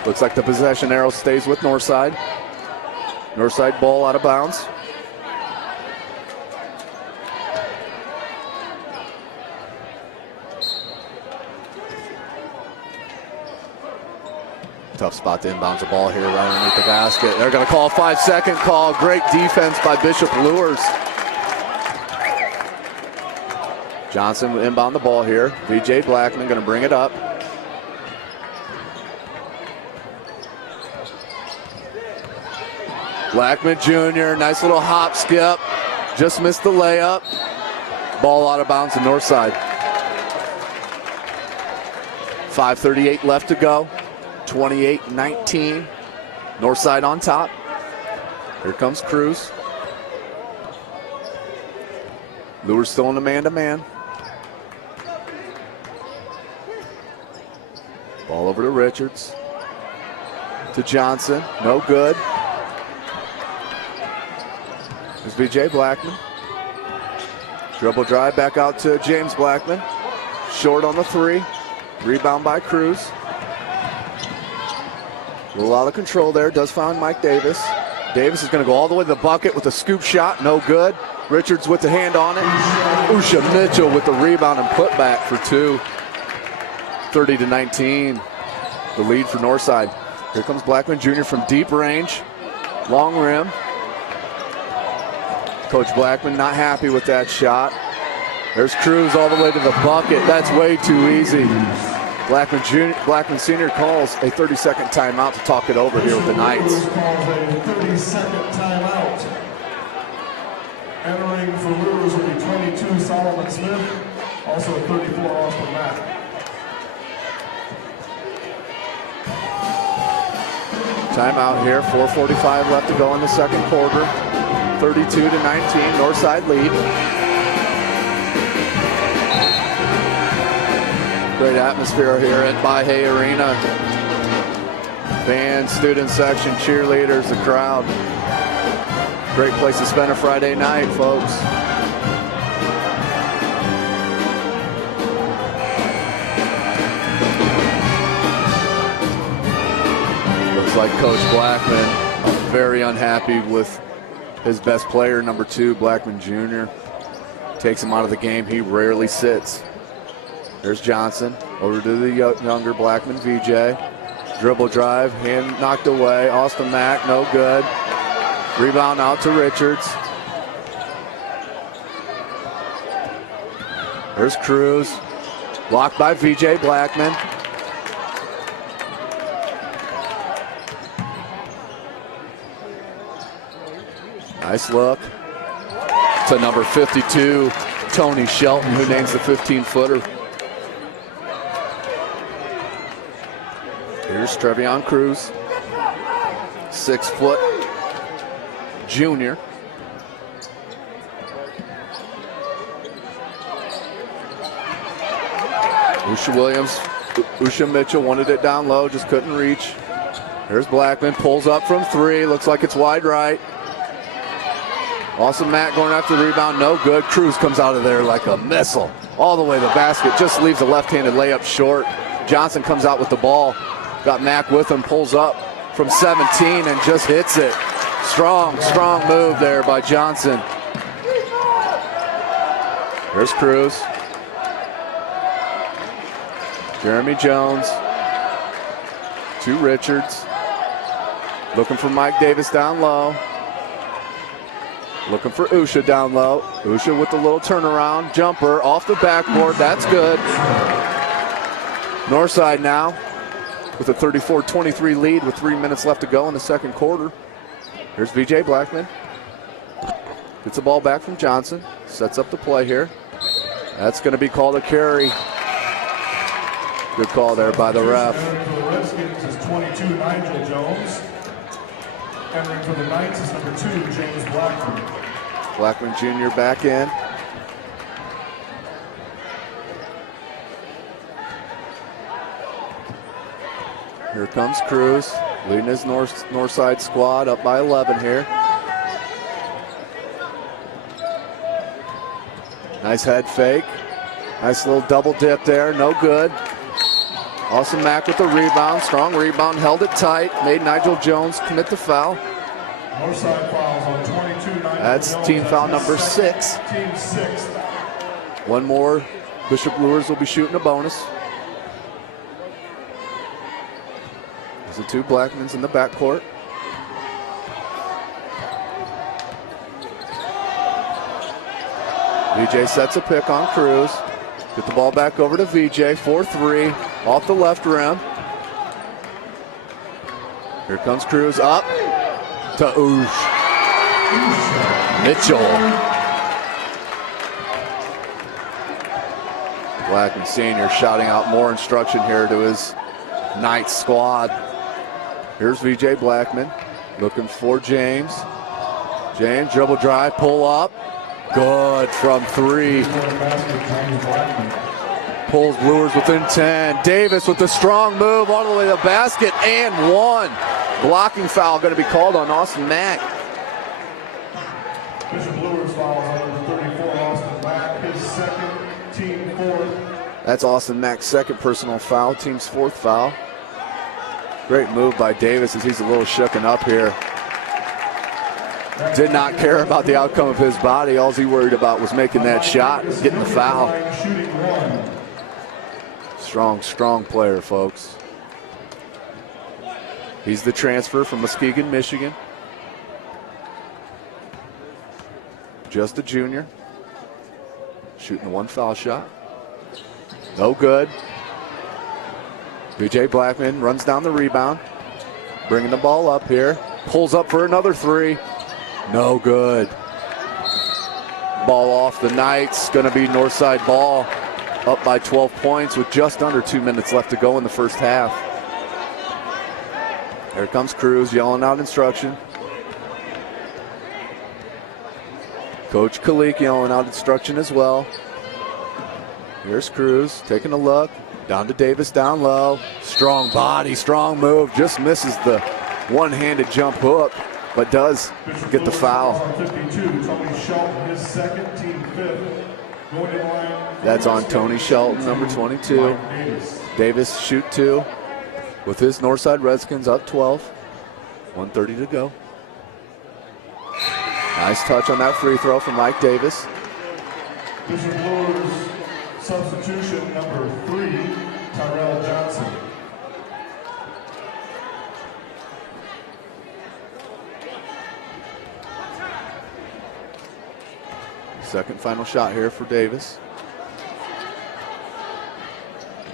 Looks like the possession arrow stays with Northside. Northside ball out of bounds. Tough spot to inbounds the ball here right underneath the basket. They're going to call a 5-second call. Great defense by Bishop Luers. Johnson will inbound the ball here. VJ Blackman going to bring it up. Blackman Jr., nice little hop skip. Just missed the layup. Ball out of bounds to Northside. 5:38 left to go. 28-19. Northside on top. Here comes Cruz. Luers still in the man-to-man. Ball over to Richards. To Johnson. No good. There's VJ Blackman. Dribble drive back out to James Blackman. Short on the 3. Rebound by Cruz. A little out of control there. Does find Mike Davis. Davis is going to go all the way to the bucket with a scoop shot. No good. Richards with the hand on it. Usha Mitchell with the rebound and put back for 2. 30-19. The lead for Northside. Here comes Blackman Jr. from deep range. Long rim. Coach Blackman not happy with that shot. There's Cruz all the way to the bucket. That's way too easy. Blackman Sr. calls a 30-second timeout to talk it over here with the Knights. Calls a 30-second timeout. Entering for Luers will be 22 Solomon Smith, also 34 Austin Mack. Timeout here, 4:45 left to go in the second quarter. 32-19, Northside lead. Great atmosphere here at Baha'i Arena. Band, student section, cheerleaders, the crowd. Great place to spend a Friday night, folks. Looks like Coach Blackman very unhappy with his best player, number 2, Blackman Jr. Takes him out of the game. He rarely sits. There's Johnson over to the younger Blackman, VJ. Dribble drive, hand knocked away. Austin Mack, no good. Rebound out to Richards. There's Cruz. Blocked by VJ Blackman. Nice look to number 52, Tony Shelton, who names the 15-footer. Here's Trevion Cruz, 6-foot junior. Usha Mitchell wanted it down low, just couldn't reach. There's Blackman, pulls up from 3, looks like it's wide right. Austin Mack going after the rebound, no good. Cruz comes out of there like a missile. All the way to the basket, just leaves a left-handed layup short. Johnson comes out with the ball. Got Mack with him, pulls up from 17 and just hits it. Strong move there by Johnson. There's Cruz. Jeremy Jones. To Richards. Looking for Mike Davis down low. Looking for Usha down low. Usha with the little turnaround. Jumper off the backboard. That's good. Northside now with a 34-23 lead with 3 minutes left to go in the second quarter. Here's VJ Blackman. Gets the ball back from Johnson. Sets up the play here. That's going to be called a carry. Good call there by the ref. Entering for the Redskins is 22 Nigel Jones. Entering for the Knights is number 2 James Blackman. Blackman Jr. back in. Here comes Cruz, leading his Northside squad up by 11 here. Nice head fake. Nice little double dip there, no good. Austin Mack with the rebound, strong rebound, held it tight, made Nigel Jones commit the foul. Northside fouls on 22 Nigel That's Jones. team foul number 6. Team 6. One more, Bishop Luers will be shooting a bonus. There's the 2 Blackmans in the backcourt. VJ sets a pick on Cruz. Get the ball back over to VJ, 4-3, off the left rim. Here comes Cruz, up to Mitchell. Blackman Sr. shouting out more instruction here to his Knights squad. Here's VJ Blackman looking for James. James, dribble drive, pull up. Good from 3. Pulls Luers within 10. Davis with the strong move all the way to the basket and 1. Blocking foul going to be called on Austin Mack. Bishop Luers fouls on number 34 Austin Mack, his second, team 4th. That's Austin Mack's second personal foul, team's 4th foul. Great move by Davis as he's a little shooken up here. Did not care about the outcome of his body. All he worried about was making that shot, getting the foul. Strong player, folks. He's the transfer from Muskegon, Michigan. just a junior. Shooting one foul shot. No good. BJ Blackman runs down the rebound. Bringing the ball up here. Pulls up for another three. No good. Ball off the Knights. Going to be Northside ball. Up by 12 points with just under 2 minutes left to go in the first half. Here comes Cruz yelling out instruction. Coach Kalik yelling out instruction as well. Here's Cruz taking a look. Down to Davis down low. Strong body, strong move. Just misses the one-handed jump hook, but does get the foul. That's on Tony Shelton, number 22. Davis shoot two with his Northside Redskins up 12. 1:30 to go. Nice touch on that free throw from Mike Davis. This is Luers substitution number 3, Tyrell Johnson. Second final shot here for Davis.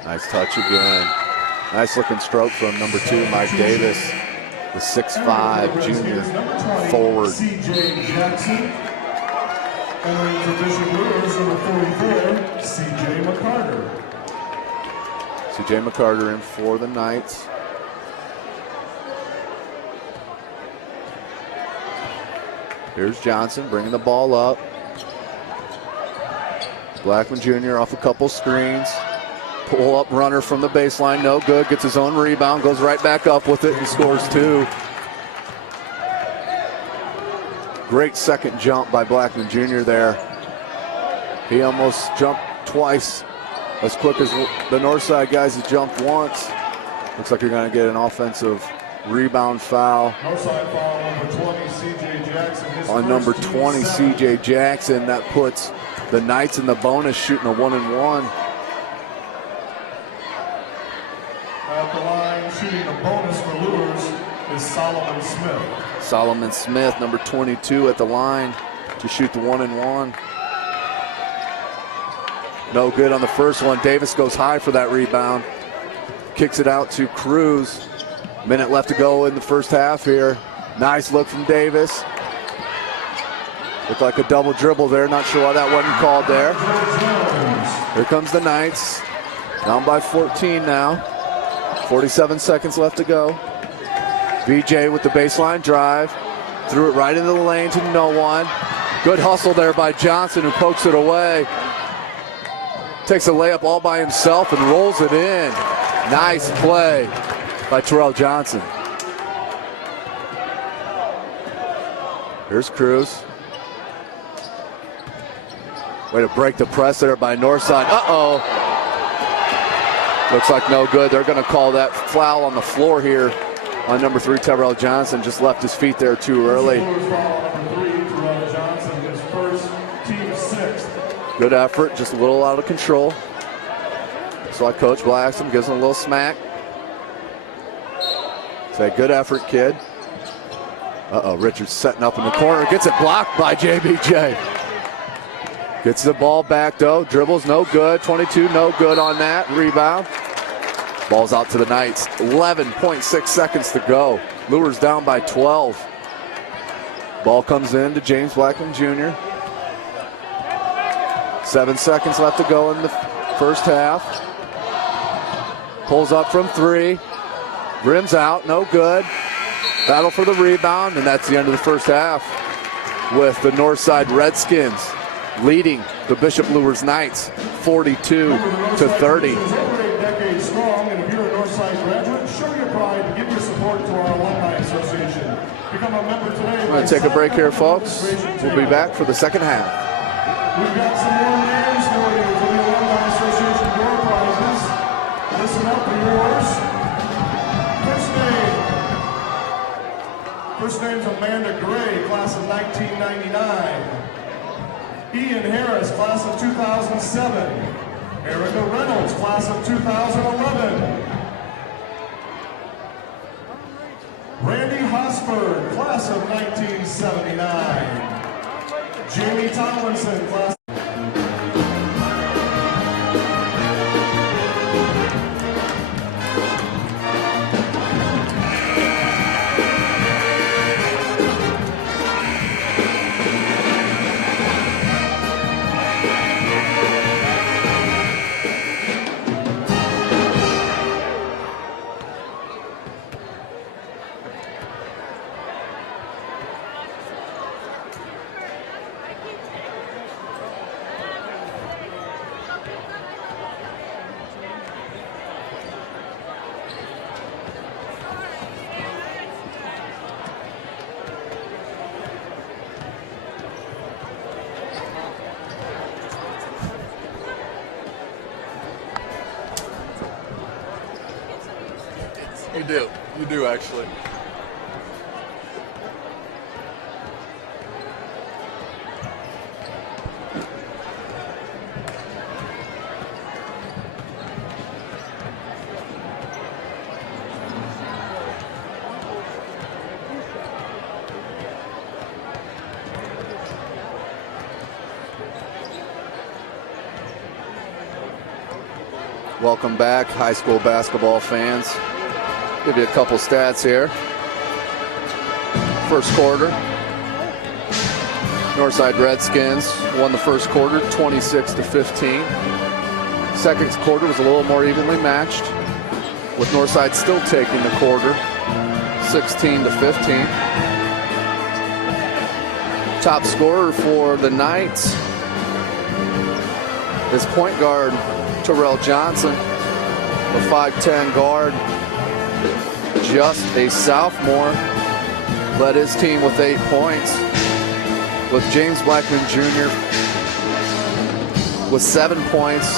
Nice touch again. Nice looking stroke from number 2, Mike Davis, the 6'5" junior forward. CJ Jackson. Entering for Bishop Luers, number 44, CJ McCarter. CJ McCarter in for the Knights. Here's Johnson bringing the ball up. Blackman Jr. off a couple screens. Pull up runner from the baseline, no good. Gets his own rebound, goes right back up with it and scores 2. Great second jump by Blackman Jr. there. He almost jumped twice as quick as the Northside guys that jumped once. Looks like you're going to get an offensive rebound foul. Northside foul number 20, CJ Jackson. On number 20, CJ Jackson. That puts the Knights in the bonus, shooting a 1-and-1. At the line, shooting a bonus for Luers is Solomon Smith. Solomon Smith, number 22, at the line to shoot the 1-and-1. No good on the first one. Davis goes high for that rebound. Kicks it out to Cruz. Minute left to go in the first half here. Nice look from Davis. Looked like a double dribble there. Not sure why that wasn't called there. Here comes the Knights. Down by 14 now. 47 seconds left to go. VJ with the baseline drive. Threw it right into the lane to no one. Good hustle there by Johnson, who pokes it away. Takes a layup all by himself and rolls it in. Nice play by Terrell Johnson. Here's Cruz. Way to break the press there by Northside. Uh-oh. Looks like no good. They're going to call that foul on the floor here on number 3, Terrell Johnson. Just left his feet there too early. Good effort, just a little out of control. That's why Coach Blackson gives him a little smack. Say, good effort, kid. Uh-oh, Richards setting up in the corner. Gets it blocked by JBJ. Gets the ball back, though. Dribbles, no good. 22, no good on that. Rebound. Ball's out to the Knights. 11.6 seconds to go. Luers down by 12. Ball comes in to James Blackman Jr. 7 seconds left to go in the first half. Pulls up from 3. Rims out, no good. Battle for the rebound, and that's the end of the first half with the Northside Redskins leading the Bishop Luers Knights 42-30. Strong, and if you're a Northside graduate, show your pride and give your support to our Alumni Association. Become a member today. We're going to take a break here, folks. We'll be back for the second half. We've got some more names for you for the Alumni Association door prizes. Listen up for yours. First name's Amanda Gray, class of 1999. Ian Harris, class of 2007. Erica Reynolds, class of 2011. Randy Hosford, class of 1979. Jamie Tomlinson, class. You do actually. Welcome back, high school basketball fans. Give you a couple stats here. First quarter, Northside Redskins won the first quarter 26-15. Second quarter was a little more evenly matched, with Northside still taking the quarter 16-15. Top scorer for the Knights is point guard Terrell Johnson, the 5'10 guard, just a sophomore, led his team with 8 points, with James Blackman Jr. with 7 points,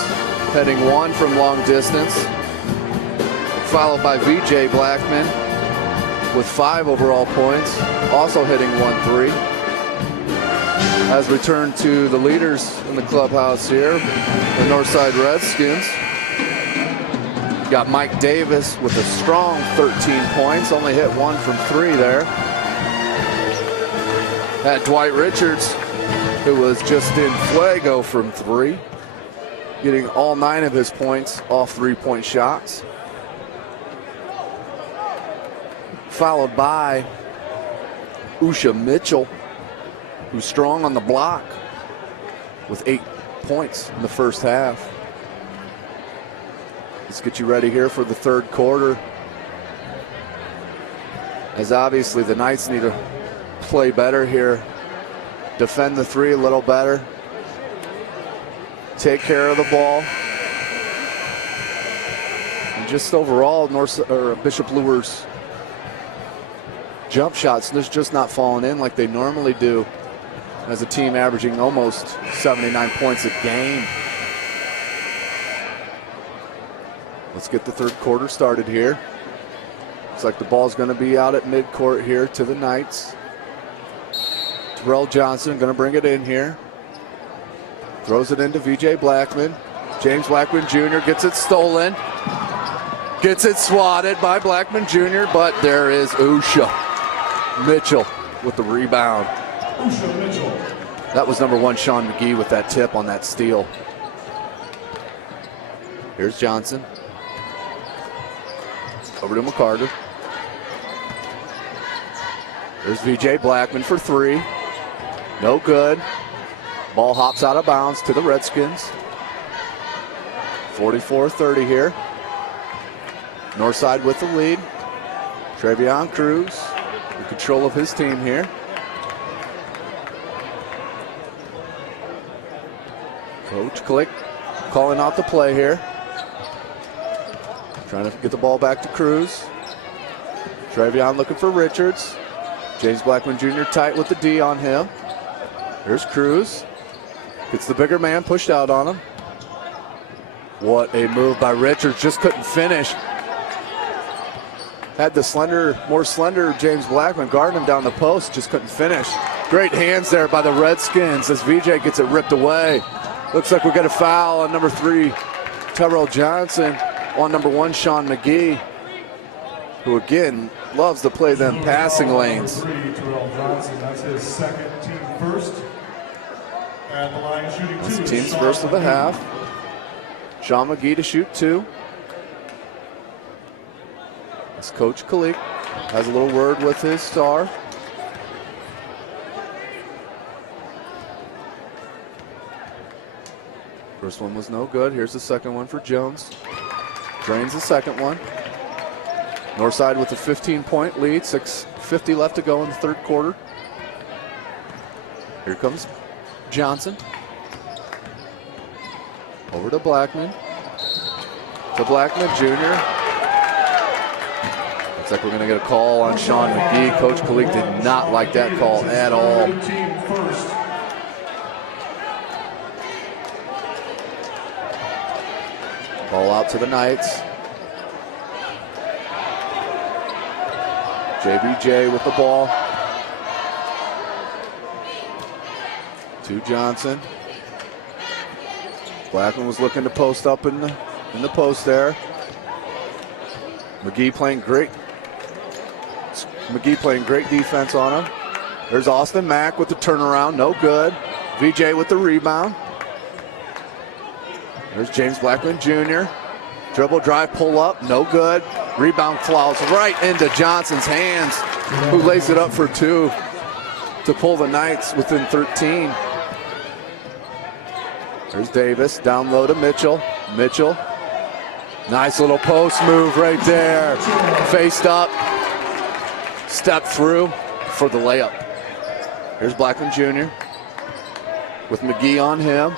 heading 1 from long distance, followed by VJ Blackman with 5 overall points, also hitting 1-3. As we turn to the leaders in the clubhouse here, the Northside Redskins. Got Mike Davis with a strong 13 points, only hit 1 from 3 there. Had Dwight Richards, who was just in fuego from 3, getting all 9 of his points off 3-point shots. Followed by Usha Mitchell, who's strong on the block with 8 points in the first half. Let's get you ready here for the third quarter, as obviously the Knights need to play better here, defend the 3 a little better, take care of the ball, and just overall Bishop Luers jump shots just not falling in like they normally do, as a team averaging almost 79 points a game. Let's get the third quarter started here. Looks like the ball's going to be out at midcourt here to the Knights. Terrell Johnson going to bring it in here. Throws it into VJ Blackman. James Blackman Jr. gets it stolen. Gets it swatted by Blackman Jr., but there is Usha Mitchell with the rebound. Usha Mitchell. That was number 1 Sean McGee with that tip on that steal. Here's Johnson. Over to McCarter. There's VJ Blackman for 3. No good. Ball hops out of bounds to the Redskins. 44-30 here. Northside with the lead. Travion Cruz in control of his team here. Coach Click calling out the play here. Trying to get the ball back to Cruz. Travion looking for Richards. James Blackman Jr. tight with the D on him. Here's Cruz. Gets the bigger man pushed out on him. What a move by Richards. Just couldn't finish. Had the more slender James Blackman guarding him down the post. Just couldn't finish. Great hands there by the Redskins as VJ gets it ripped away. Looks like we got a foul on number 3, Terrell Johnson, on number 1, Sean McGee, who again loves to play them passing lanes. Terrell Johnson, that's his second, team first. At the line shooting 2 That's the is team's Sean first of the McGee. half. Sean McGee to shoot 2. As Coach Kalik has a little word with his star. First one was no good. Here's the second one for Jones. Drains the second one. Northside with a 15-point lead. 6:50 left to go in the third quarter. Here comes Johnson. Over to Blackman. To Blackman Jr. Looks like we're going to get a call on Sean McGee. Coach Kalik did not like that call at all. Team first. Ball out to the Knights. JBJ with the ball. To Johnson. Blackman was looking to post up in the post there. McGee playing great defense on him. There's Austin Mack with the turnaround, no good. VJ with the rebound. There's James Blackman Jr. Dribble drive, pull up, no good. Rebound flies right into Johnson's hands, who lays it up for 2 to pull the Knights within 13. There's Davis, down low to Mitchell. Mitchell, nice little post move right there. Faced up, step through for the layup. Here's Blackman Jr. with McGee on him.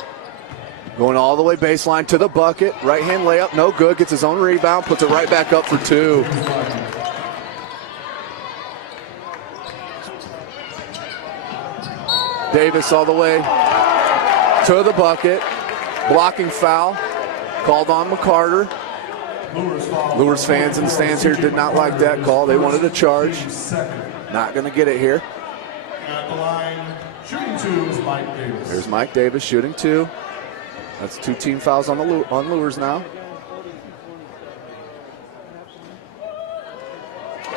Going all the way baseline to the bucket. Right-hand layup, no good. Gets his own rebound, puts it right back up for 2. Davis all the way to the bucket. Blocking foul. Called on McCarter. Luers fans in the stands here did not like that call. They wanted a charge. Not going to get it here. At the line, shooting 2 is Mike Davis. There's Mike Davis shooting 2. That's 2 team fouls on Luers now.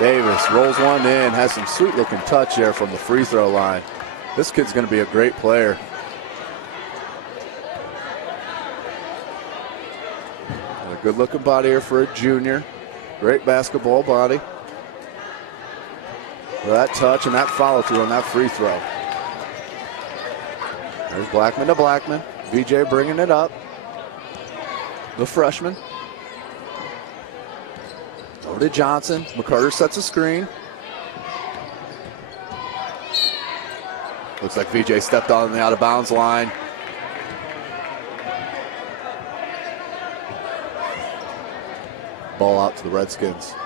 Davis rolls one in, has some sweet looking touch there from the free throw line. This kid's going to be a great player. And a good looking body here for a junior. Great basketball body. That touch and that follow through on that free throw. There's Blackman to Blackman. VJ bringing it up. The freshman. Over to Johnson. McCarter sets a screen. Looks like VJ stepped on the out of bounds line. Ball out to the Redskins.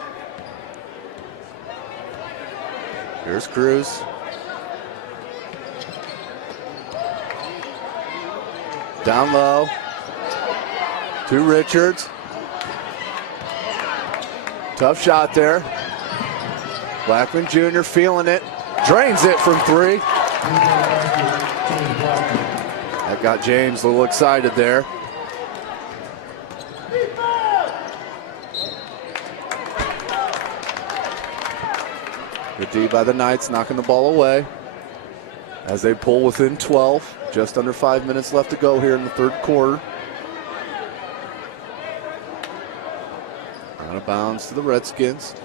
Here's Cruz. Down low to Richards. Tough shot there. Blackman Jr. feeling it. Drains it from 3. That got James a little excited there. Good D by the Knights, knocking the ball away as they pull within 12. Just under 5 minutes left to go here in the third quarter. Out of bounds to the Redskins.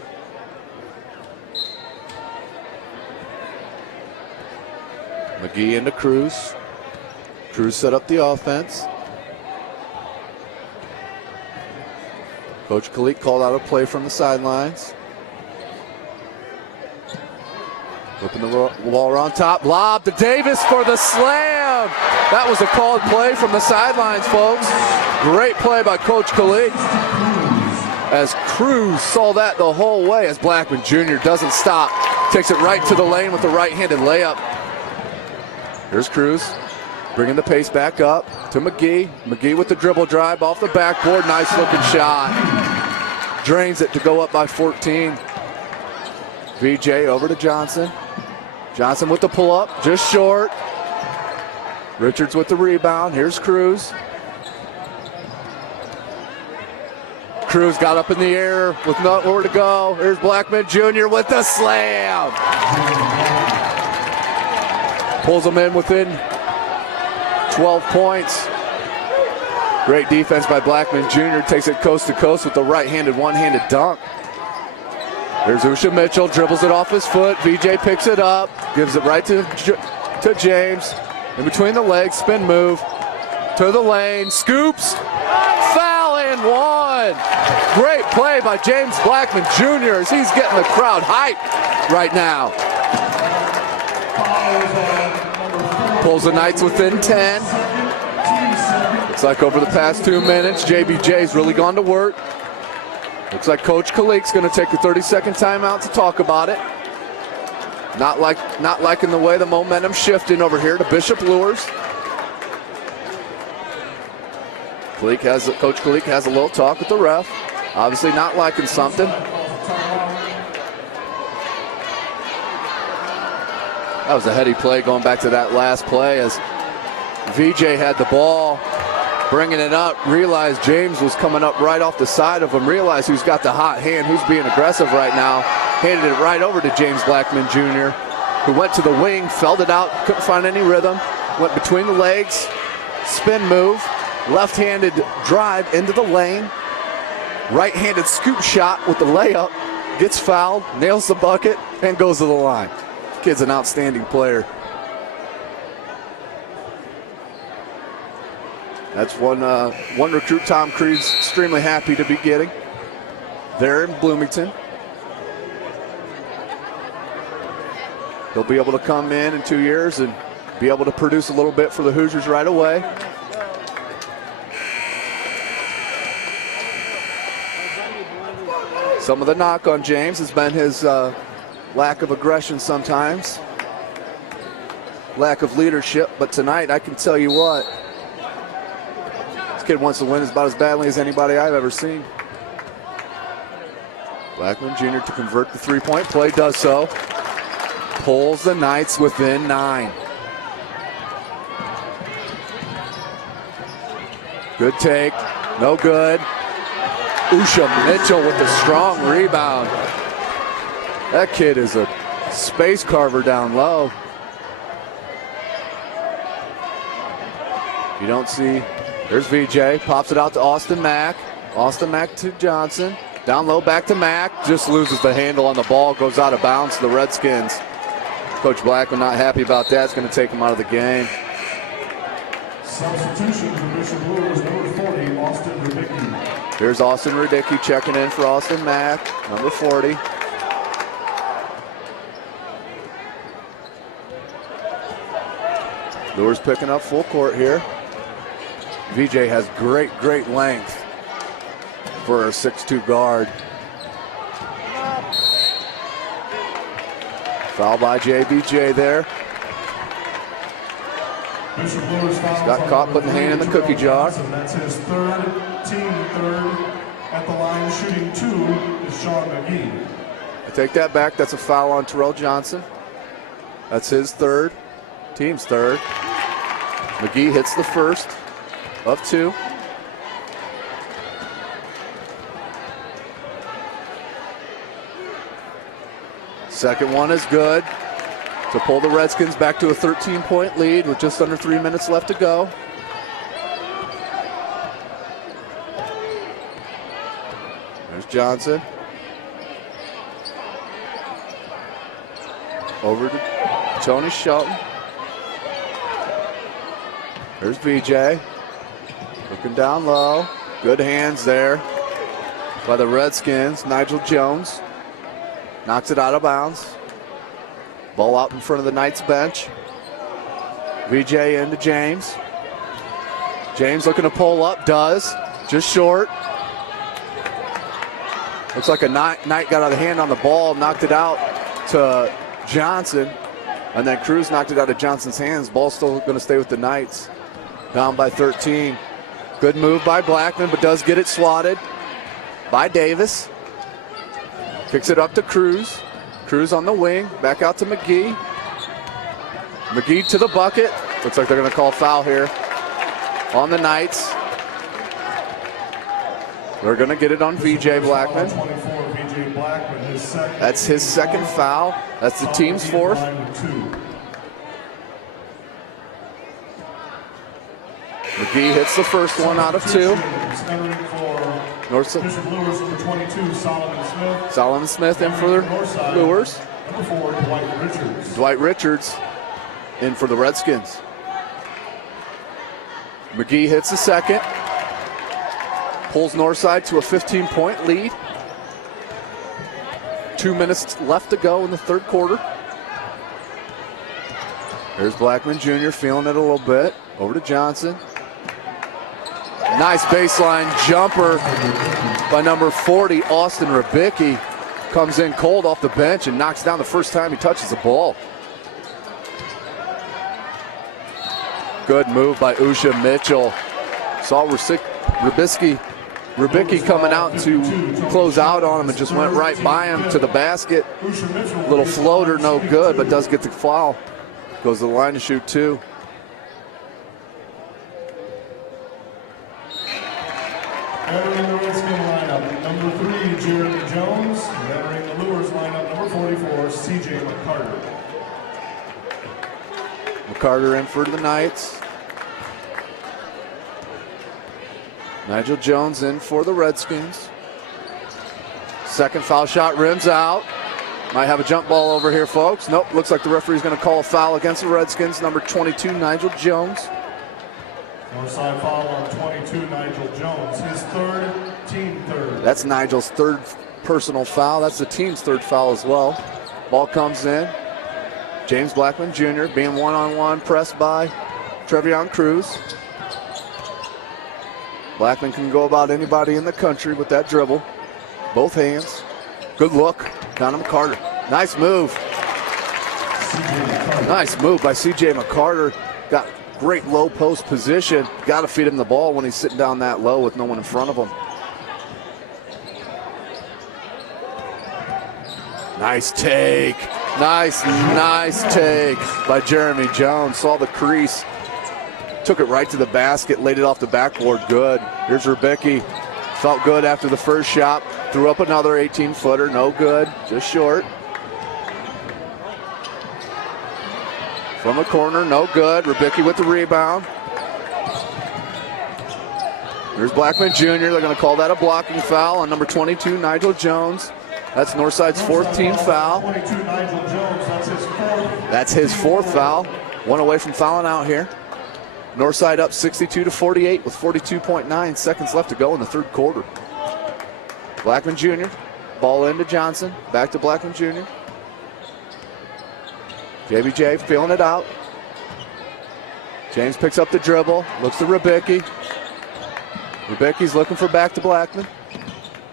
McGee into Cruz. Cruz set up the offense. Coach Kalik called out a play from the sidelines. Flipping the ball around top. Lob to Davis for the slam. That was a called play from the sidelines, folks. Great play by Coach Kalik. As Cruz saw that the whole way as Blackman Jr. doesn't stop. Takes it right to the lane with the right-handed layup. Here's Cruz bringing the pace back up to McGee. McGee with the dribble drive off the backboard. Nice looking shot. Drains it to go up by 14. VJ over to Johnson. Johnson with the pull-up, just short. Richards with the rebound. Here's Cruz. Cruz got up in the air with nowhere to go. Here's Blackman Jr. with the slam. Pulls them in within 12 points. Great defense by Blackman Jr. Takes it coast to coast with the right-handed, one-handed dunk. There's Usha Mitchell, dribbles it off his foot. VJ picks it up, gives it right to James. In between the legs, spin move to the lane, scoops, foul and one. Great play by James Blackman Jr. as he's getting the crowd hyped right now. Pulls the Knights within 10. Looks like over the past 2 minutes, JBJ's really gone to work. Looks like Coach Kalik's going to take a 30-second timeout to talk about it. Not liking the way the momentum's shifting over here to Bishop Luers. Coach Kalik has a little talk with the ref. Obviously not liking something. That was a heady play going back to that last play as VJ had the ball, bringing it up, realized James was coming up right off the side of him, realized who's got the hot hand, who's being aggressive right now, handed it right over to James Blackman Jr., who went to the wing, felled it out, couldn't find any rhythm, went between the legs, spin move, left-handed drive into the lane, right-handed scoop shot with the layup, gets fouled, nails the bucket, and goes to the line. Kid's an outstanding player. That's one recruit Tom Creed's extremely happy to be getting there in Bloomington. He'll be able to come in 2 years and be able to produce a little bit for the Hoosiers right away. Some of the knock on James has been his lack of aggression sometimes, lack of leadership, but tonight I can tell you what, this kid wants to win about as badly as anybody I've ever seen. Blackman Jr. to convert the three-point play, does so. Pulls the Knights within 9. Good take, no good. Usha Mitchell with the strong rebound. That kid is a space carver down low. You don't see, there's VJ, pops it out to Austin Mack. Austin Mack to Johnson. Down low, back to Mack. Just loses the handle on the ball, goes out of bounds to the Redskins. Coach Blackman not happy about that. It's going to take him out of the game. Substitution for Bishop Luers, number 40, Austin Rudicki. Here's Austin Rudicki checking in for Austin Mack, number 40. Luers picking up full court here. VJ has great length for a 6'2 guard. Foul by JBJ there. He's got caught putting the hand in the cookie jar. That's his third, team third. At the line shooting 2 is Sean McGee. I take that back. That's a foul on Terrell Johnson. That's his third, team's third. McGee hits the first of 2. Second one is good to pull the Redskins back to a 13-point lead with just under 3 minutes left to go. There's Johnson. Over to Tony Shelton. There's VJ. Looking down low. Good hands there by the Redskins. Nigel Jones knocks it out of bounds. Ball out in front of the Knights bench. VJ into James. James looking to pull up, does. Just short. Looks like a Knight got out of the hand on the ball, knocked it out to Johnson. And then Cruz knocked it out of Johnson's hands. Ball's still going to stay with the Knights. Down by 13. Good move by Blackman, but does get it swatted by Davis. Kicks it up to Cruz. Cruz on the wing. Back out to McGee. McGee to the bucket. Looks like they're going to call foul here on the Knights. They're going to get it on VJ Blackman. That's his second foul. That's the team's fourth. McGee hits the first one out of two. Entering for Northside. Bishop Luers, number 22, Solomon Smith. Solomon Smith in for Luers. Number 4, Dwight Richards. Dwight Richards in for the Redskins. McGee hits the second. Pulls Northside to a 15-point lead. 2 minutes left to go in the third quarter. Here's Blackman Jr. feeling it a little bit. Over to Johnson. Nice baseline jumper by number 40, Austin Rabicki. Comes in cold off the bench and knocks down the first time he touches the ball. Good move by Usha Mitchell. Saw Rabicki coming out to close out on him and just went right by him to the basket. Little floater, no good, but does get the foul. Goes to the line to shoot two. Entering the Redskin lineup, number 3, Jeremy Jones. And entering the Luers lineup, number 44, CJ McCarter. McCarter in for the Knights. Nigel Jones in for the Redskins. Second foul shot, rims out. Might have a jump ball over here, folks. Nope, looks like the referee's going to call a foul against the Redskins. Number 22, Nigel Jones. Northside foul on 22, Nigel Jones. His third, team third. That's Nigel's third personal foul. That's the team's third foul as well. Ball comes in. James Blackman Jr. being one-on-one pressed by Trevion Cruz. Blackman can go about anybody in the country with that dribble. Both hands. Good look. Down to McCarter. Nice move. Nice move by C.J. McCarter. Got great low post position. Got to feed him the ball when he's sitting down that low with no one in front of him. Nice take. Nice take by Jeremy Jones. Saw the crease. Took it right to the basket. Laid it off the backboard. Good. Here's Rabicki. Felt good after the first shot. Threw up another 18-footer. No good. Just short. From the corner. No good. Rabicki with the rebound. Here's Blackman Jr. They're going to call that a blocking foul on number 22, Nigel Jones. That's Northside's fourth team foul. 22, Nigel Jones. That's his fourth. That's his fourth foul. One away from fouling out here. Northside up 62-48 with 42.9 seconds left to go in the third quarter. Blackman Jr. Ball into Johnson. Back to Blackman Jr. JBJ feeling it out. James picks up the dribble. Looks to Rabicki. Rabicki's looking for back to Blackman.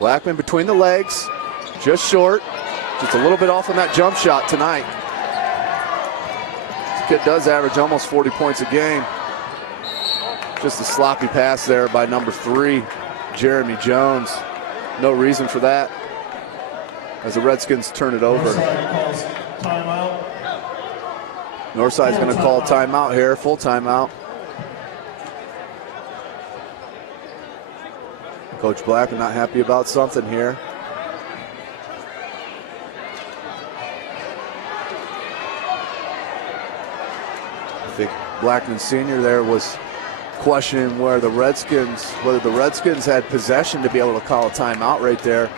Blackman between the legs. Just short. Just a little bit off on that jump shot tonight. This kid does average almost 40 points a game. Just a sloppy pass there by number 3, Jeremy Jones. No reason for that as the Redskins turn it over. Northside calls timeout. Northside's going to call a timeout here, full timeout. Coach Blackman not happy about something here. I think Blackman Sr. there was questioning whether the Redskins had possession to be able to call a timeout right there.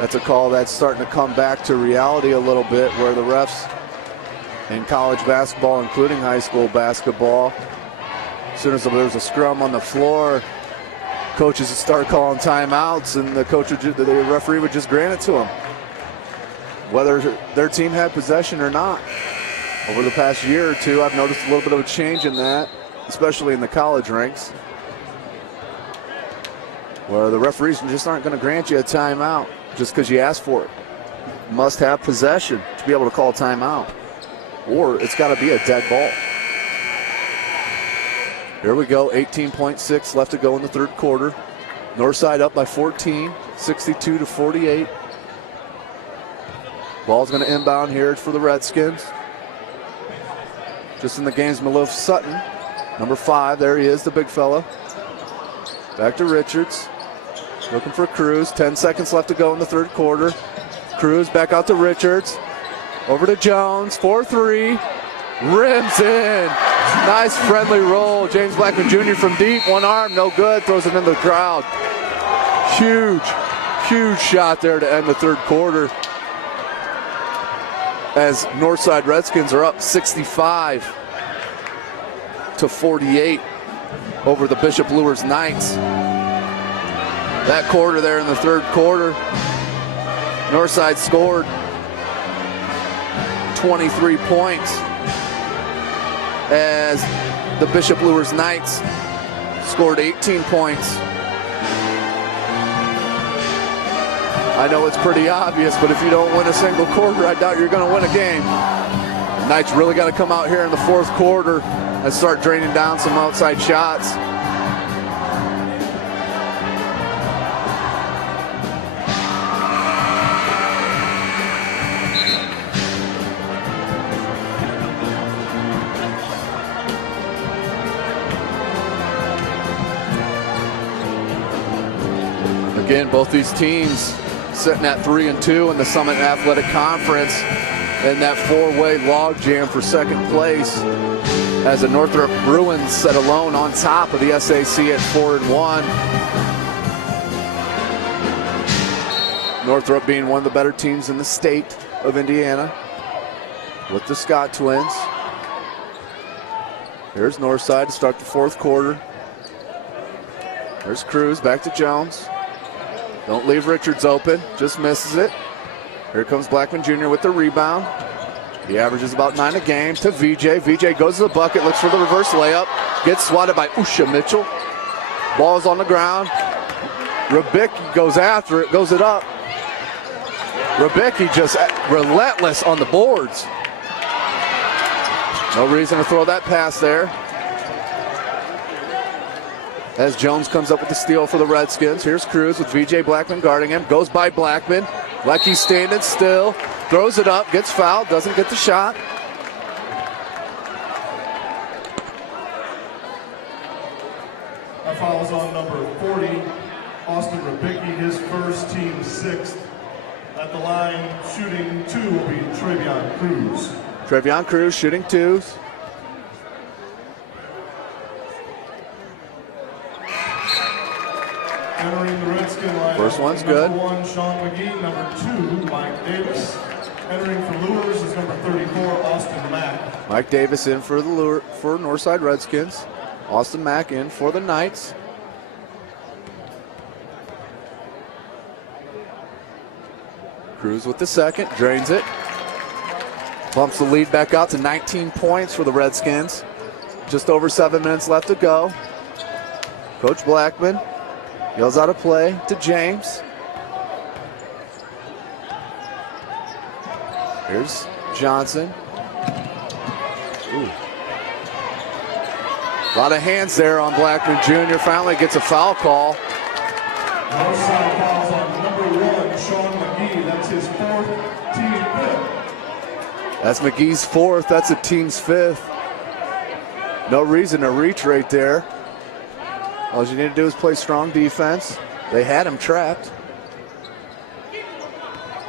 That's a call that's starting to come back to reality a little bit, where the refs in college basketball, including high school basketball, as soon as there's a scrum on the floor, coaches would start calling timeouts, and the referee would just grant it to them, whether their team had possession or not. Over the past year or two, I've noticed a little bit of a change in that, especially in the college ranks, where the referees just aren't going to grant you a timeout just because you asked for it. You must have possession to be able to call a timeout, or it's got to be a dead ball. Here we go, 18.6 left to go in the third quarter. Northside up by 14, 62-48. Ball's going to inbound here for the Redskins. Just in the game's Maloof Sutton, number 5. There he is, the big fella. Back to Richards. Looking for Cruz. 10 seconds left to go in the third quarter. Cruz back out to Richards. Over to Jones. 4-3. Rims in. Nice friendly roll. James Blackman Jr. from deep. One arm, no good. Throws it into the crowd. Huge shot there to end the third quarter. As Northside Redskins are up 65-48 over the Bishop Luers Knights. That quarter there in the third quarter, Northside scored 23 points as the Bishop Luers Knights scored 18 points. I know it's pretty obvious, but if you don't win a single quarter, I doubt you're going to win a game. The Knights really got to come out here in the fourth quarter and start draining down some outside shots. Again, both these teams sitting at 3-2 in the Summit Athletic Conference in that four-way logjam for second place, as the Northrop Bruins set alone on top of the SAC at 4-1. Northrop being one of the better teams in the state of Indiana with the Scott twins. Here's Northside to start the fourth quarter. There's Cruz back to Jones. Don't leave Richards open, just misses it. Here comes Blackman Jr. with the rebound. He averages about 9 a game to VJ. VJ goes to the bucket, looks for the reverse layup. Gets swatted by Usha Mitchell. Ball is on the ground. Rabicki goes after it, goes it up. Rabicki just relentless on the boards. No reason to throw that pass there. As Jones comes up with the steal for the Redskins. Here's Cruz with VJ Blackman guarding him. Goes by Blackman like he's standing still. Throws it up, gets fouled, doesn't get the shot. That foul is on number 40, Austin Rabicki, his first, team sixth. At the line, shooting two will be Trevion Cruz. Trevion Cruz shooting twos. Entering the Redskin line. First one's good. Number 1, Sean McGee. Number 2, Mike Davis. Entering for Luers is number 34, Austin Mack. Mike Davis in for for Northside Redskins. Austin Mack in for the Knights. Cruz with the second, drains it. Bumps the lead back out to 19 points for the Redskins. Just over 7 minutes left to go. Coach Blackman yells out a play to James. Here's Johnson. Ooh. A lot of hands there on Blackman Jr. Finally gets a foul call. Northside fouls on number 1, Sean McGee. That's his fourth, team fifth. That's McGee's fourth. That's the team's fifth. No reason to reach right there. All you need to do is play strong defense. They had him trapped.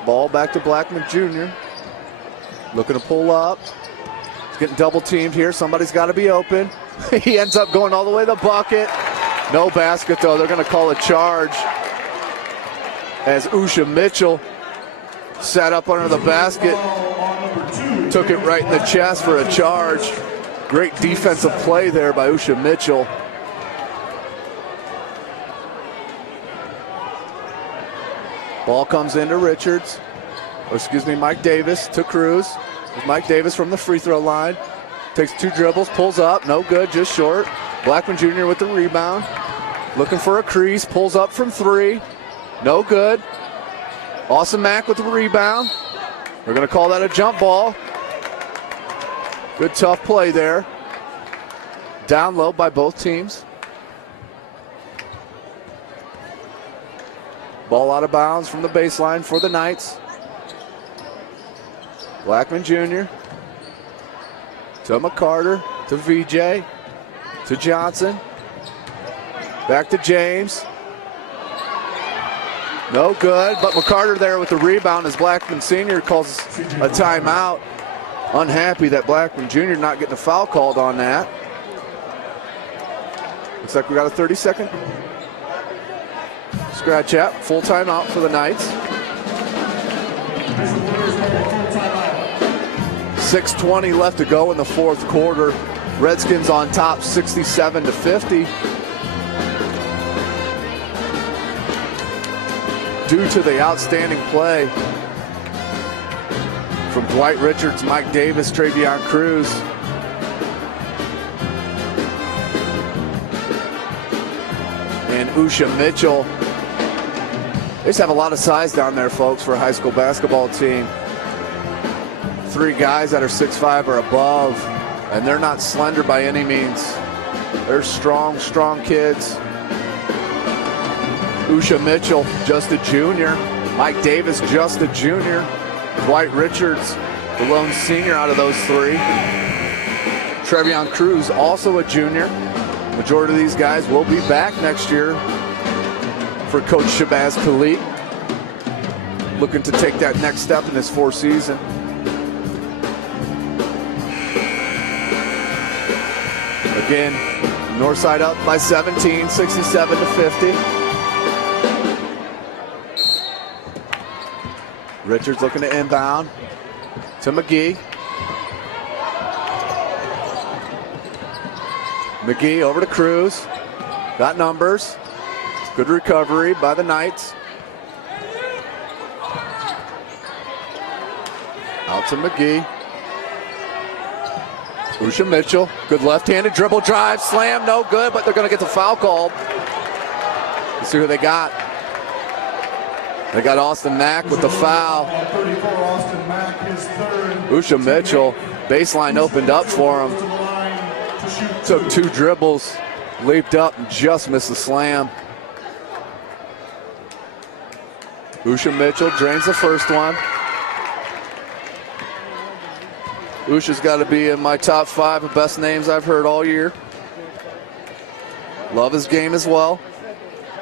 Ball back to Blackman Jr. Looking to pull up. He's getting double teamed here. Somebody's got to be open. He ends up going all the way to the bucket. No basket though. They're going to call a charge as Usha Mitchell sat up under the basket. Took it right in the chest for a charge. Great defensive play there by Usha Mitchell. Ball comes into Richards. Or excuse me, Mike Davis to Cruz. Mike Davis from the free throw line. Takes 2 dribbles, pulls up, no good, just short. Blackman Jr. with the rebound. Looking for a crease, pulls up from 3. No good. Austin Mack with the rebound. We're going to call that a jump ball. Good tough play there. Down low by both teams. Ball out of bounds from the baseline for the Knights. Blackman Jr. to McCarter, to VJ, to Johnson. Back to James. No good, but McCarter there with the rebound as Blackman Sr. calls a timeout. Unhappy that Blackman Jr. not getting a foul called on that. Looks like we got a 30-second scratch out. Full timeout for the Knights. 6:20 left to go in the fourth quarter. Redskins on top 67-50. Due to the outstanding play from Dwight Richards, Mike Davis, Travion Cruz. And Usha Mitchell. They just have a lot of size down there, folks, for a high school basketball team. 3 guys that are 6'5" or above, and they're not slender by any means. They're strong kids. Usha Mitchell, just a junior. Mike Davis, just a junior. Dwight Richards, the lone senior out of those 3. Travion Cruz, also a junior. Majority of these guys will be back next year for Coach Shabazz Khalid, looking to take that next step in this 4th season. Again, Northside up by 17, 67-50. Richards looking to inbound to McGee. McGee over to Cruz. Got numbers. Good recovery by the Knights. Out to McGee. Usha Mitchell. Good left-handed dribble drive. Slam, no good, but they're going to get the foul called. Let's see who they got. They got Austin Mack with the foul. Usha Mitchell, baseline opened up for him. Took 2 dribbles, leaped up and just missed the slam. Usha Mitchell drains the first one. Usha's got to be in my top 5 of best names I've heard all year. Love his game as well.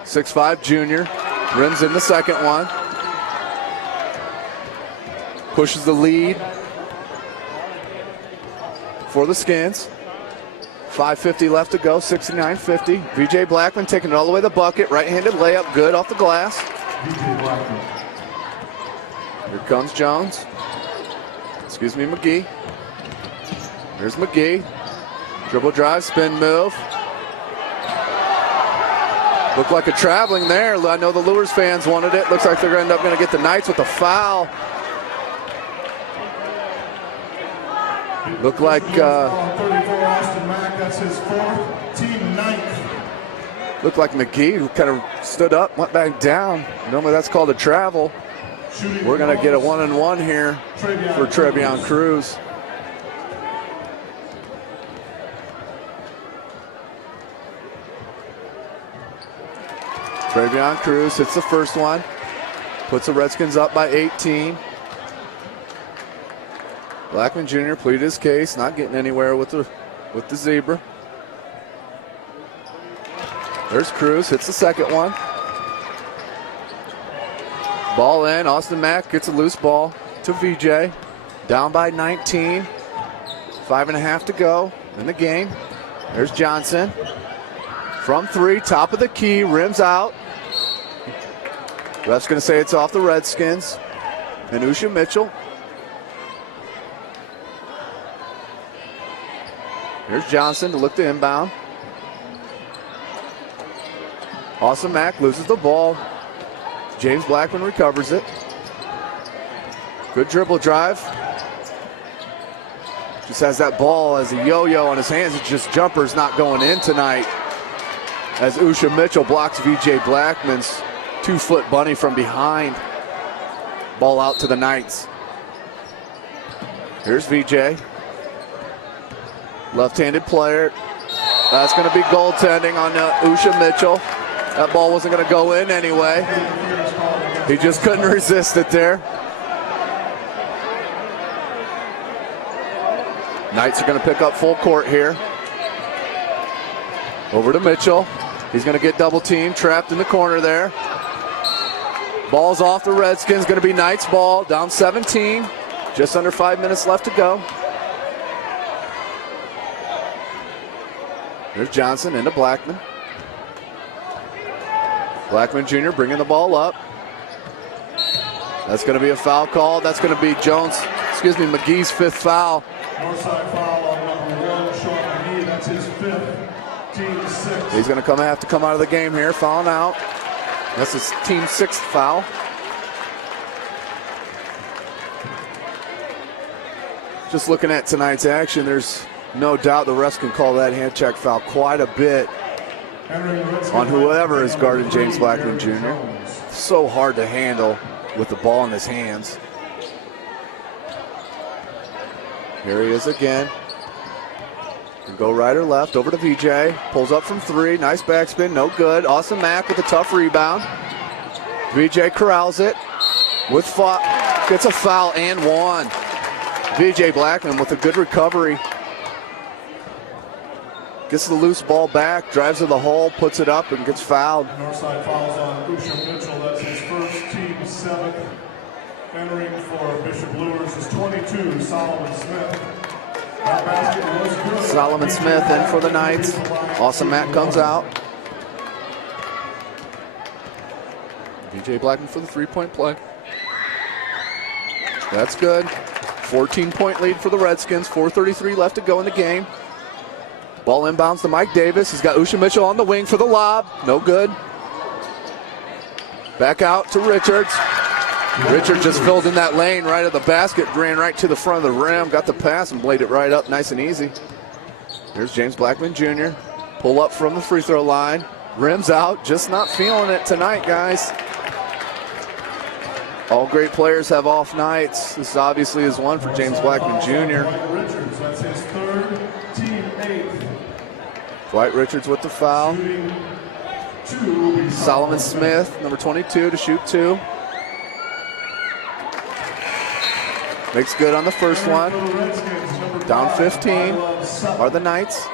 6'5" junior. Rims in the second one. Pushes the lead for the Skins. 5:50 left to go, 69-50. VJ Blackman taking it all the way to the bucket. Right-handed layup, good off the glass. Here comes Jones. Excuse me, McGee. Here's McGee. Dribble drive, spin move. Looked like a traveling there. I know the Luers fans wanted it. Looks like they're going to get the Knights with a foul. Looked like 34 Austin Mack, that's his 4th, team 9th. Looked like McGee kind of stood up, went back down. Normally that's called a travel. We're going to get a 1-and-1 here for Travion Cruz. Travion Cruz hits the first one. Puts the Redskins up by 18. Blackman Jr. pleaded his case, not getting anywhere with the Zebra. There's Cruz, hits the second one. Ball in, Austin Mack gets a loose ball to VJ. Down by 19. 5.5 to go in the game. There's Johnson. From 3, top of the key, rims out. Ref's going to say it's off the Redskins. And Usha Mitchell. Here's Johnson to look to inbound. Austin Mack loses the ball. James Blackman recovers it. Good dribble drive. Just has that ball as a yo-yo on his hands. It's just jumpers not going in tonight. As Usha Mitchell blocks VJ Blackman's 2-foot bunny from behind. Ball out to the Knights. Here's VJ. Left-handed player. That's going to be goaltending on Usha Mitchell. That ball wasn't going to go in anyway. He just couldn't resist it there. Knights are going to pick up full court here. Over to Mitchell. He's going to get double teamed, trapped in the corner there. Ball's off the Redskins. Going to be Knights ball. Down 17. Just under 5 minutes left to go. There's Johnson into Blackman. Blackman Jr. bringing the ball up. That's going to be a foul call. That's going to be McGee's 5th foul. Northside foul on number 1, Sean McGee. That's his 5th, team 6th. He's going to have to come out of the game here, fouling out. That's his team 6th foul. Just looking at tonight's action, there's no doubt the refs can call that hand check foul quite a bit on whoever is guarding James Blackman Jr. So hard to handle with the ball in his hands. Here he is again. Can go right or left, over to VJ. Pulls up from 3, nice backspin, no good. Austin Mack with a tough rebound. VJ corrals it. Gets a foul and 1. VJ Blackman with a good recovery. Gets the loose ball back, drives to the hole, puts it up, and gets fouled. Northside fouls on Usha Mitchell. That's his 1st, team 7th. Entering for Bishop Luers is 22, Solomon Smith. That basket was good. Solomon Smith in for the Knights. Awesome Matt comes out. VJ Blackman for the 3-point play. That's good. 14-point lead for the Redskins. 4:33 left to go in the game. Ball inbounds to Mike Davis. He's got Usha Mitchell on the wing for the lob. No good. Back out to Richards. Richards just filled in that lane right at the basket, ran right to the front of the rim, got the pass and played it right up nice and easy. Here's James Blackman Jr. Pull up from the free throw line. Rims out, just not feeling it tonight, guys. All great players have off nights. This obviously is one for James Blackman Jr. Richards, that's his 3rd, team 8th. Dwight Richards with the foul. Solomon Smith, number 22, to shoot 2. Makes good on the first one. Down 15 are the Knights.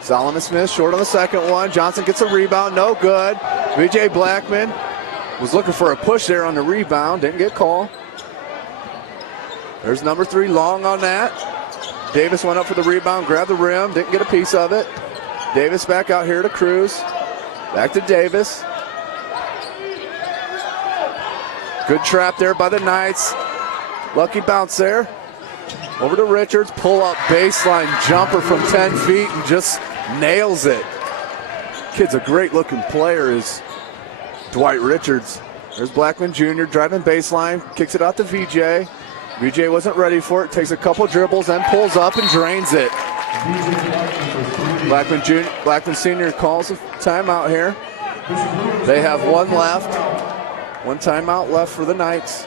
Solomon Smith short on the second one. Johnson gets a rebound, no good. VJ Blackman was looking for a push there on the rebound, didn't get called. There's number 3, Long on that. Davis went up for the rebound, grabbed the rim, didn't get a piece of it. Davis back out here to Cruz. Back to Davis. Good trap there by the Knights. Lucky bounce there. Over to Richards. Pull up baseline jumper from 10 feet and just nails it. Kid's a great looking player, is Dwight Richards. There's Blackman Jr. driving baseline. Kicks it out to VJ. VJ wasn't ready for it. Takes a couple dribbles, then pulls up and drains it. Blackman Sr. calls a timeout here. They have 1 left. 1 timeout left for the Knights.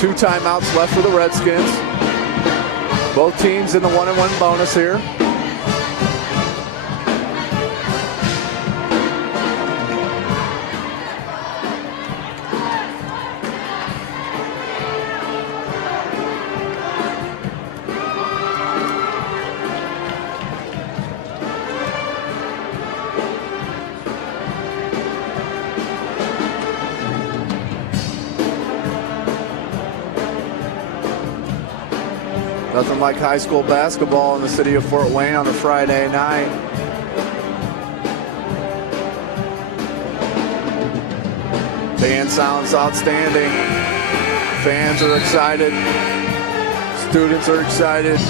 Two timeouts left for the Redskins. Both teams in the 1-and-1 bonus here. Nothing like high school basketball in the city of Fort Wayne on a Friday night. Band sounds outstanding. Fans are excited. Students are excited.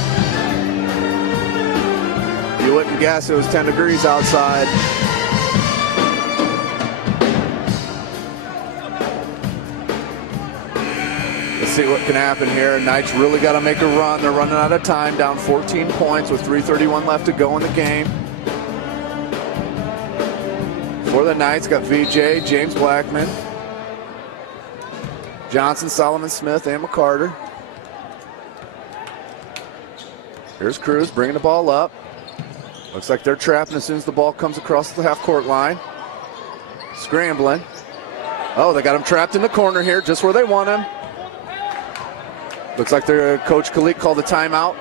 You wouldn't guess it was 10 degrees outside. See what can happen here. Knights really got to make a run. They're running out of time, down 14 points with 3:31 left to go in the game. For the Knights, got VJ, James Blackman, Johnson, Solomon Smith, and McCarter. Here's Cruz bringing the ball up. Looks like they're trapping as soon as the ball comes across the half-court line. Scrambling. Oh, they got him trapped in the corner here, just where they want him. Looks like their Coach Kalik called a timeout.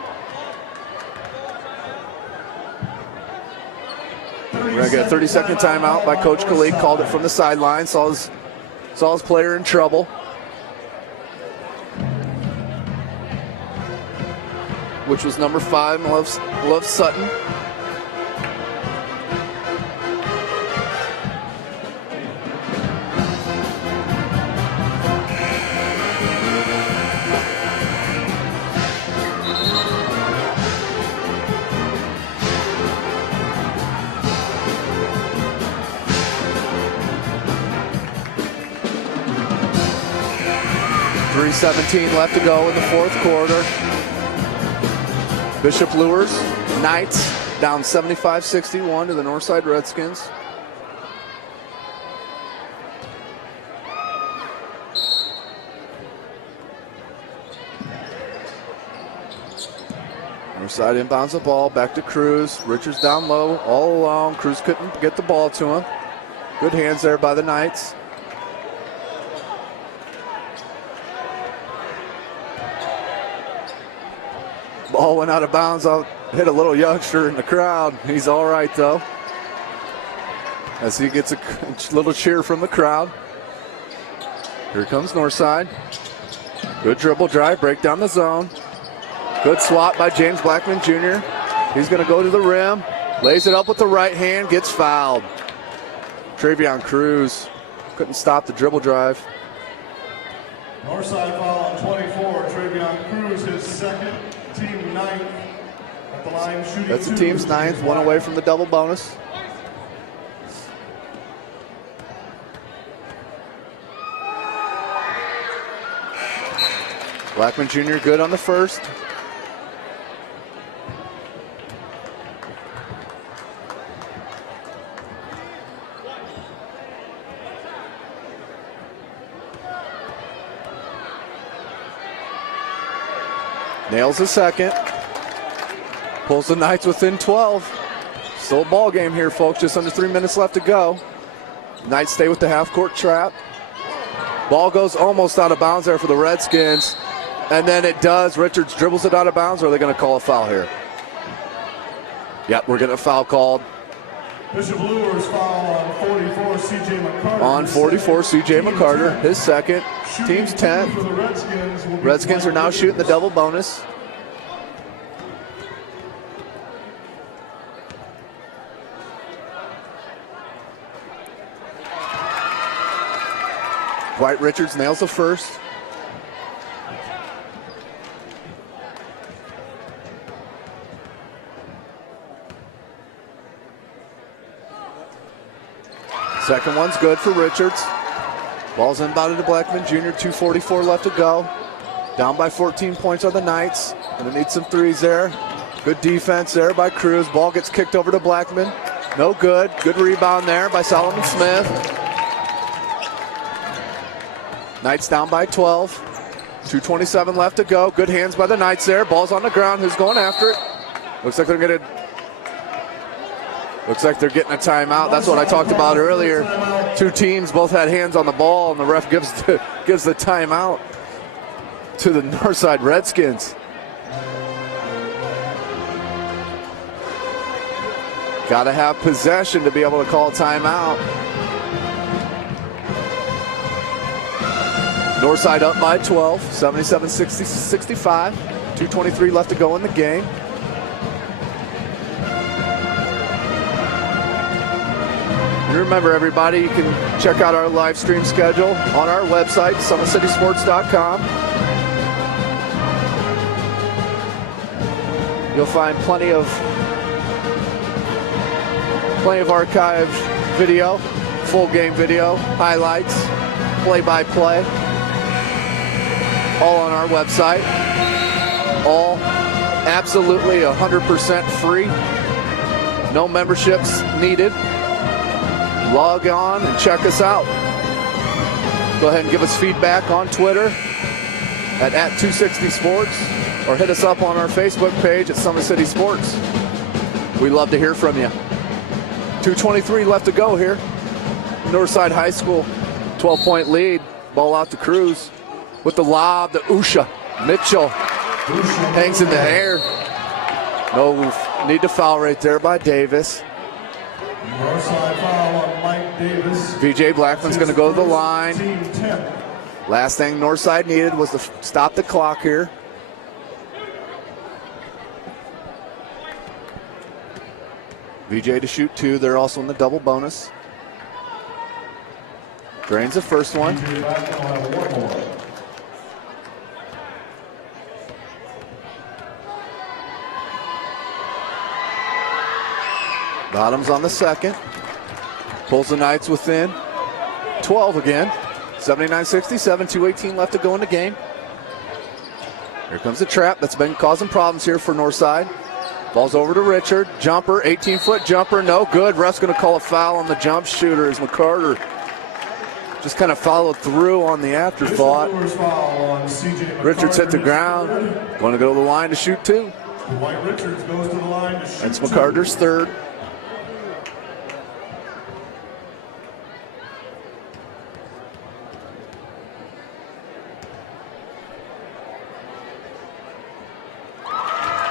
We're going to get a 30-second timeout by Coach Kalik. Called it from the sideline. Saw his player in trouble. Which was number 5, Love Sutton. .3:17 left to go in the fourth quarter. Bishop Luers Knights down 75-61 to the Northside Redskins. Northside inbounds the ball, back to Cruz. Richards down low, all along. Cruz couldn't get the ball to him. Good hands there by the Knights. Ball went out of bounds. Hit a little youngster in the crowd. He's all right, though, as he gets a little cheer from the crowd. Here comes Northside. Good dribble drive, break down the zone. Good swat by James Blackman Jr. He's going to go to the rim. Lays it up with the right hand, gets fouled. Travion Cruz couldn't stop the dribble drive. Northside foul on 24. Travion Cruz, his second. Team ninth at the line shooting. That's the team's ninth, one away from the double bonus. Blackman Jr. good on the first. Nails the second. Pulls the Knights within 12. Still a ball game here, folks. Just under 3 minutes left to go. Knights stay with the half-court trap. Ball goes almost out of bounds there for the Redskins. And then it does. Richards dribbles it out of bounds, or are they going to call a foul here? Yep, we're getting a foul called. Bishop Luers foul on 44, C.J. McCarter. On 44, C.J. McCarter, his second. Team's 10th. Redskins are now shooting the double bonus. Dwight Richards nails the first. Second one's good for Richards. Ball's inbounded to Blackman Jr. 2:44 left to go. Down by 14 points on the Knights. Gonna need some threes there. Good defense there by Cruz. Ball gets kicked over to Blackman. No good. Good rebound there by Solomon Smith. Knights down by 12. 2:27 left to go. Good hands by the Knights there. Ball's on the ground. Who's going after it? Looks like they're getting a timeout. That's what I talked about earlier. Two teams both had hands on the ball, and the ref gives the timeout to the Northside Redskins. Got to have possession to be able to call a timeout. Northside up by 12, 77-65. 2:23 left to go in the game. Remember, everybody, you can check out our live stream schedule on our website, SummitCitySports.com. You'll find plenty of archived video, full game video, highlights, play-by-play, all on our website. All absolutely 100% free. No memberships needed. Log on and check us out. Go ahead and give us feedback on Twitter at 260sports, or hit us up on our Facebook page at Summit City Sports. We'd love to hear from you. 2:23 left to go here. Northside High School, 12-point lead. Ball out to Cruz with the lob to Usha. Mitchell hangs in the air. No need to foul right there by Davis. Northside foul on Mike Davis. VJ Blackman's going to go to the line. Team 10. Last thing Northside needed was to stop the clock here. VJ to shoot 2. They're also in the double bonus. Drains the first one. VJ Blackman will have one more. Bottoms on the second. Pulls the Knights within 12 again. 79-67, 2:18 left to go in the game. Here comes the trap that's been causing problems here for Northside. Ball's over to Richard. Jumper, 18-foot jumper, no good. Ref's going to call a foul on the jump shooter as McCarter just kind of followed through on the afterthought. Richards hit the ground. Going to go to the line to shoot 2. Dwight Richards goes to the line to shoot That's 2. McCarter's third.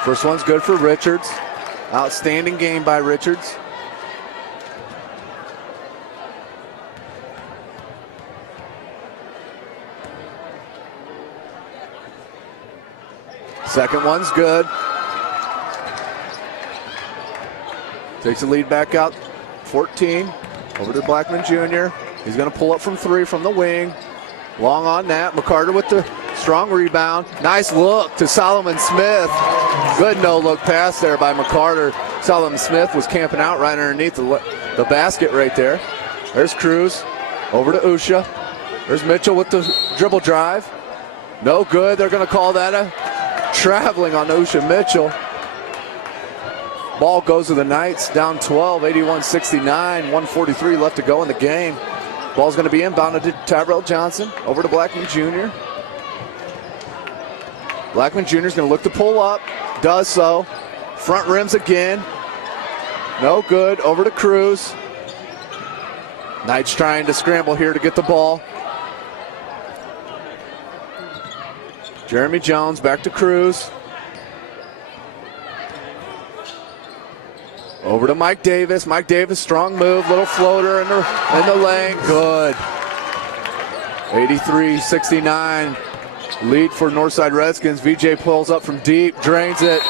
First one's good for Richards. Outstanding game by Richards. Second one's good. Takes the lead back out, 14. Over to Blackman Jr. He's going to pull up from 3 from the wing. Long on that. McCarter with the strong rebound. Nice look to Solomon Smith. Good no-look pass there by McCarter. Solomon Smith was camping out right underneath the basket right there. There's Cruz. Over to Usha. There's Mitchell with the dribble drive. No good. They're going to call that a traveling on Usha Mitchell. Ball goes to the Knights, down 12, 81-69, 1:43 left to go in the game. Ball's going to be inbounded to Tyrell Johnson, over to Blackman Jr. Blackman Jr. is going to look to pull up, does so. Front rims again. No good, over to Cruz. Knights trying to scramble here to get the ball. Jeremy Jones back to Cruz. Over to Mike Davis. Mike Davis, strong move, little floater in the lane. Good. 83-69. Lead for Northside Redskins. VJ pulls up from deep, drains it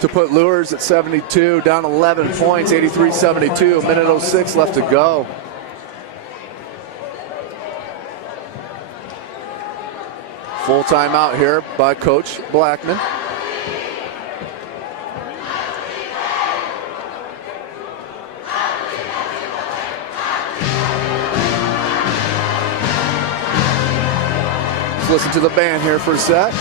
to put Luers at 72, down 11 points, 83-72. A minute 06 left to go. Full timeout here by Coach Blackman. Let's listen to the band here for a sec.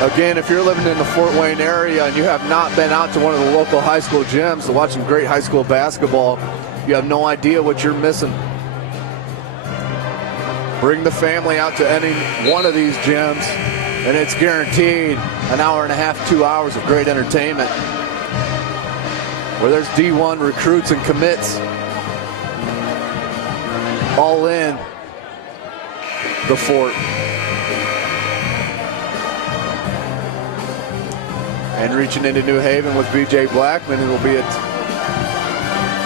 Again, if you're living in the Fort Wayne area and you have not been out to one of the local high school gyms to watch some great high school basketball, you have no idea what you're missing. Bring the family out to any one of these gyms, and it's guaranteed an hour and a half, 2 hours of great entertainment, where there's D1 recruits and commits all in the Fort. And reaching into New Haven with B.J. Blackman, who will be at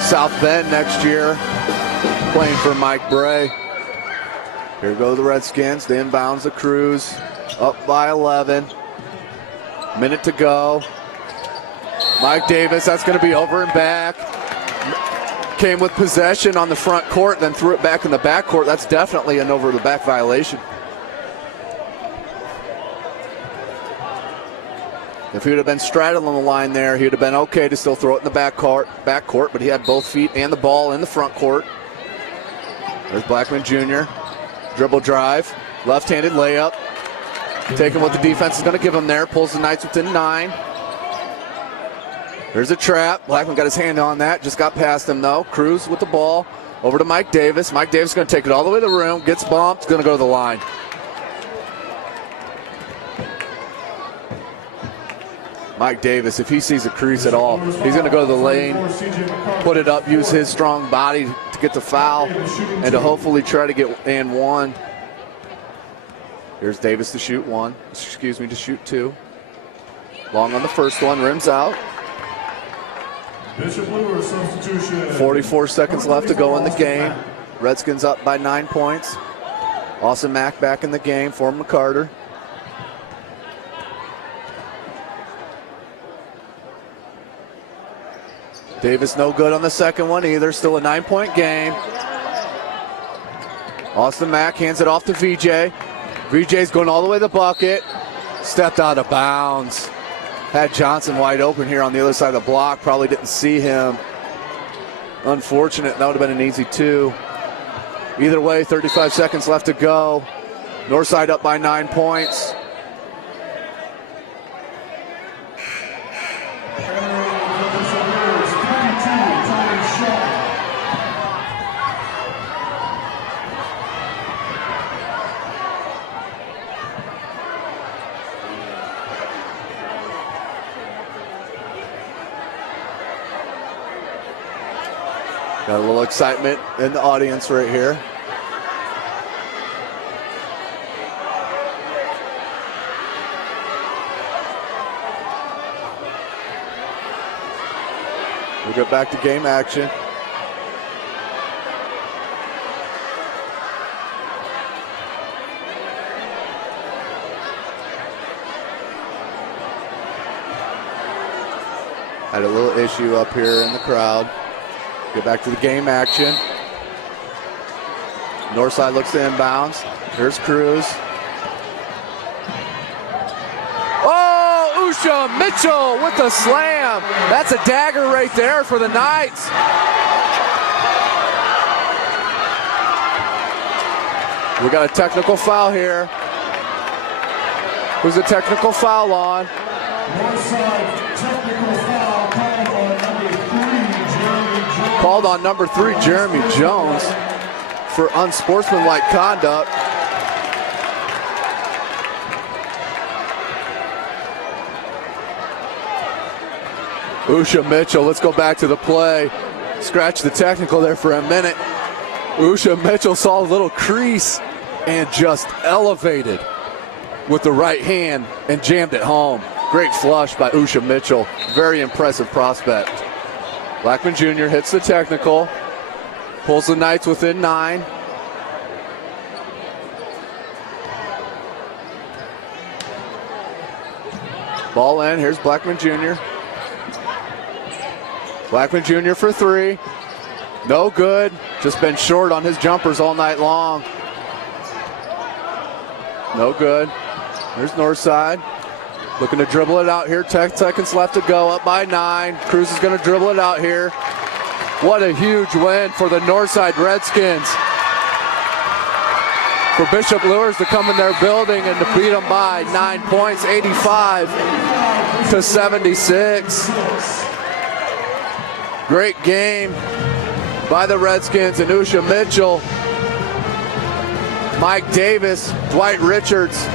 South Bend next year, playing for Mike Bray. Here go the Redskins. They inbounds the Crews, up by 11. Minute to go. Mike Davis, that's going to be over and back. Came with possession on the front court, then threw it back in the back court. That's definitely an over-the-back violation. If he would have been straddling the line there, he would have been okay to still throw it in the back court, but he had both feet and the ball in the front court. There's Blackman Jr. Dribble drive, left-handed layup. Taking what the defense is going to give him there. Pulls the Knights within 9. There's a trap. Blackman got his hand on that. Just got past him, though. Cruz with the ball. Over to Mike Davis. Mike Davis going to take it all the way to the rim. Gets bumped. Going to go to the line. Mike Davis, if he sees a crease at all, he's going to go to the lane, put it up, use his strong body to get the foul, and to hopefully try to get and one. Here's Davis to shoot one. To shoot two. Long on the first one, rims out. Bishop Luers substitution. 44 seconds left to go in the game. Redskins up by 9 points. Austin Mack back in the game for McCarter. Davis no good on the second one either. Still a 9-point game. Austin Mack hands it off to VJ. VJ's going all the way to the bucket. Stepped out of bounds. Had Johnson wide open here on the other side of the block. Probably didn't see him. Unfortunate. That would have been an easy two. Either way, 35 seconds left to go. Northside up by 9 points. Got a little excitement in the audience right here. We'll get back to game action. Had a little issue up here in the crowd. Get back to the game action. Northside looks to inbounds. Here's Cruz. Oh, Usha Mitchell with the slam. That's a dagger right there for the Knights. We got a technical foul here. Who's the technical foul on? Northside technical foul called on number 3, Jeremy Jones, for unsportsmanlike conduct. Usha Mitchell, let's go back to the play. Scratch the technical there for a minute. Usha Mitchell saw a little crease and just elevated with the right hand and jammed it home. Great flush by Usha Mitchell. Very impressive prospect. Blackman Jr. hits the technical, pulls the Knights within 9. Ball in, here's Blackman Jr. Blackman Jr. for 3. No good, just been short on his jumpers all night long. No good. There's Northside. Looking to dribble it out here. 10 seconds left to go, up by 9. Cruz is going to dribble it out here. What a huge win for the Northside Redskins. For Bishop Luers to come in their building and to beat them by 9 points, 85-76. Great game by the Redskins and Usha Mitchell, Mike Davis, Dwight Richards.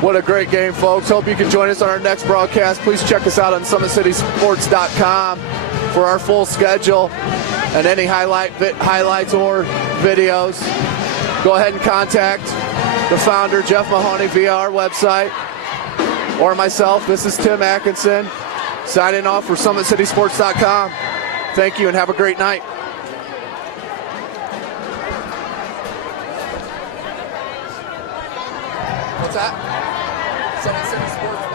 What a great game, folks. Hope you can join us on our next broadcast. Please check us out on SummitCitySports.com for our full schedule and any highlights or videos. Go ahead and contact the founder, Jeff Mahoney, via our website, or myself. This is Tim Atkinson, signing off for SummitCitySports.com. Thank you and have a great night. What's that? Summit City Sports.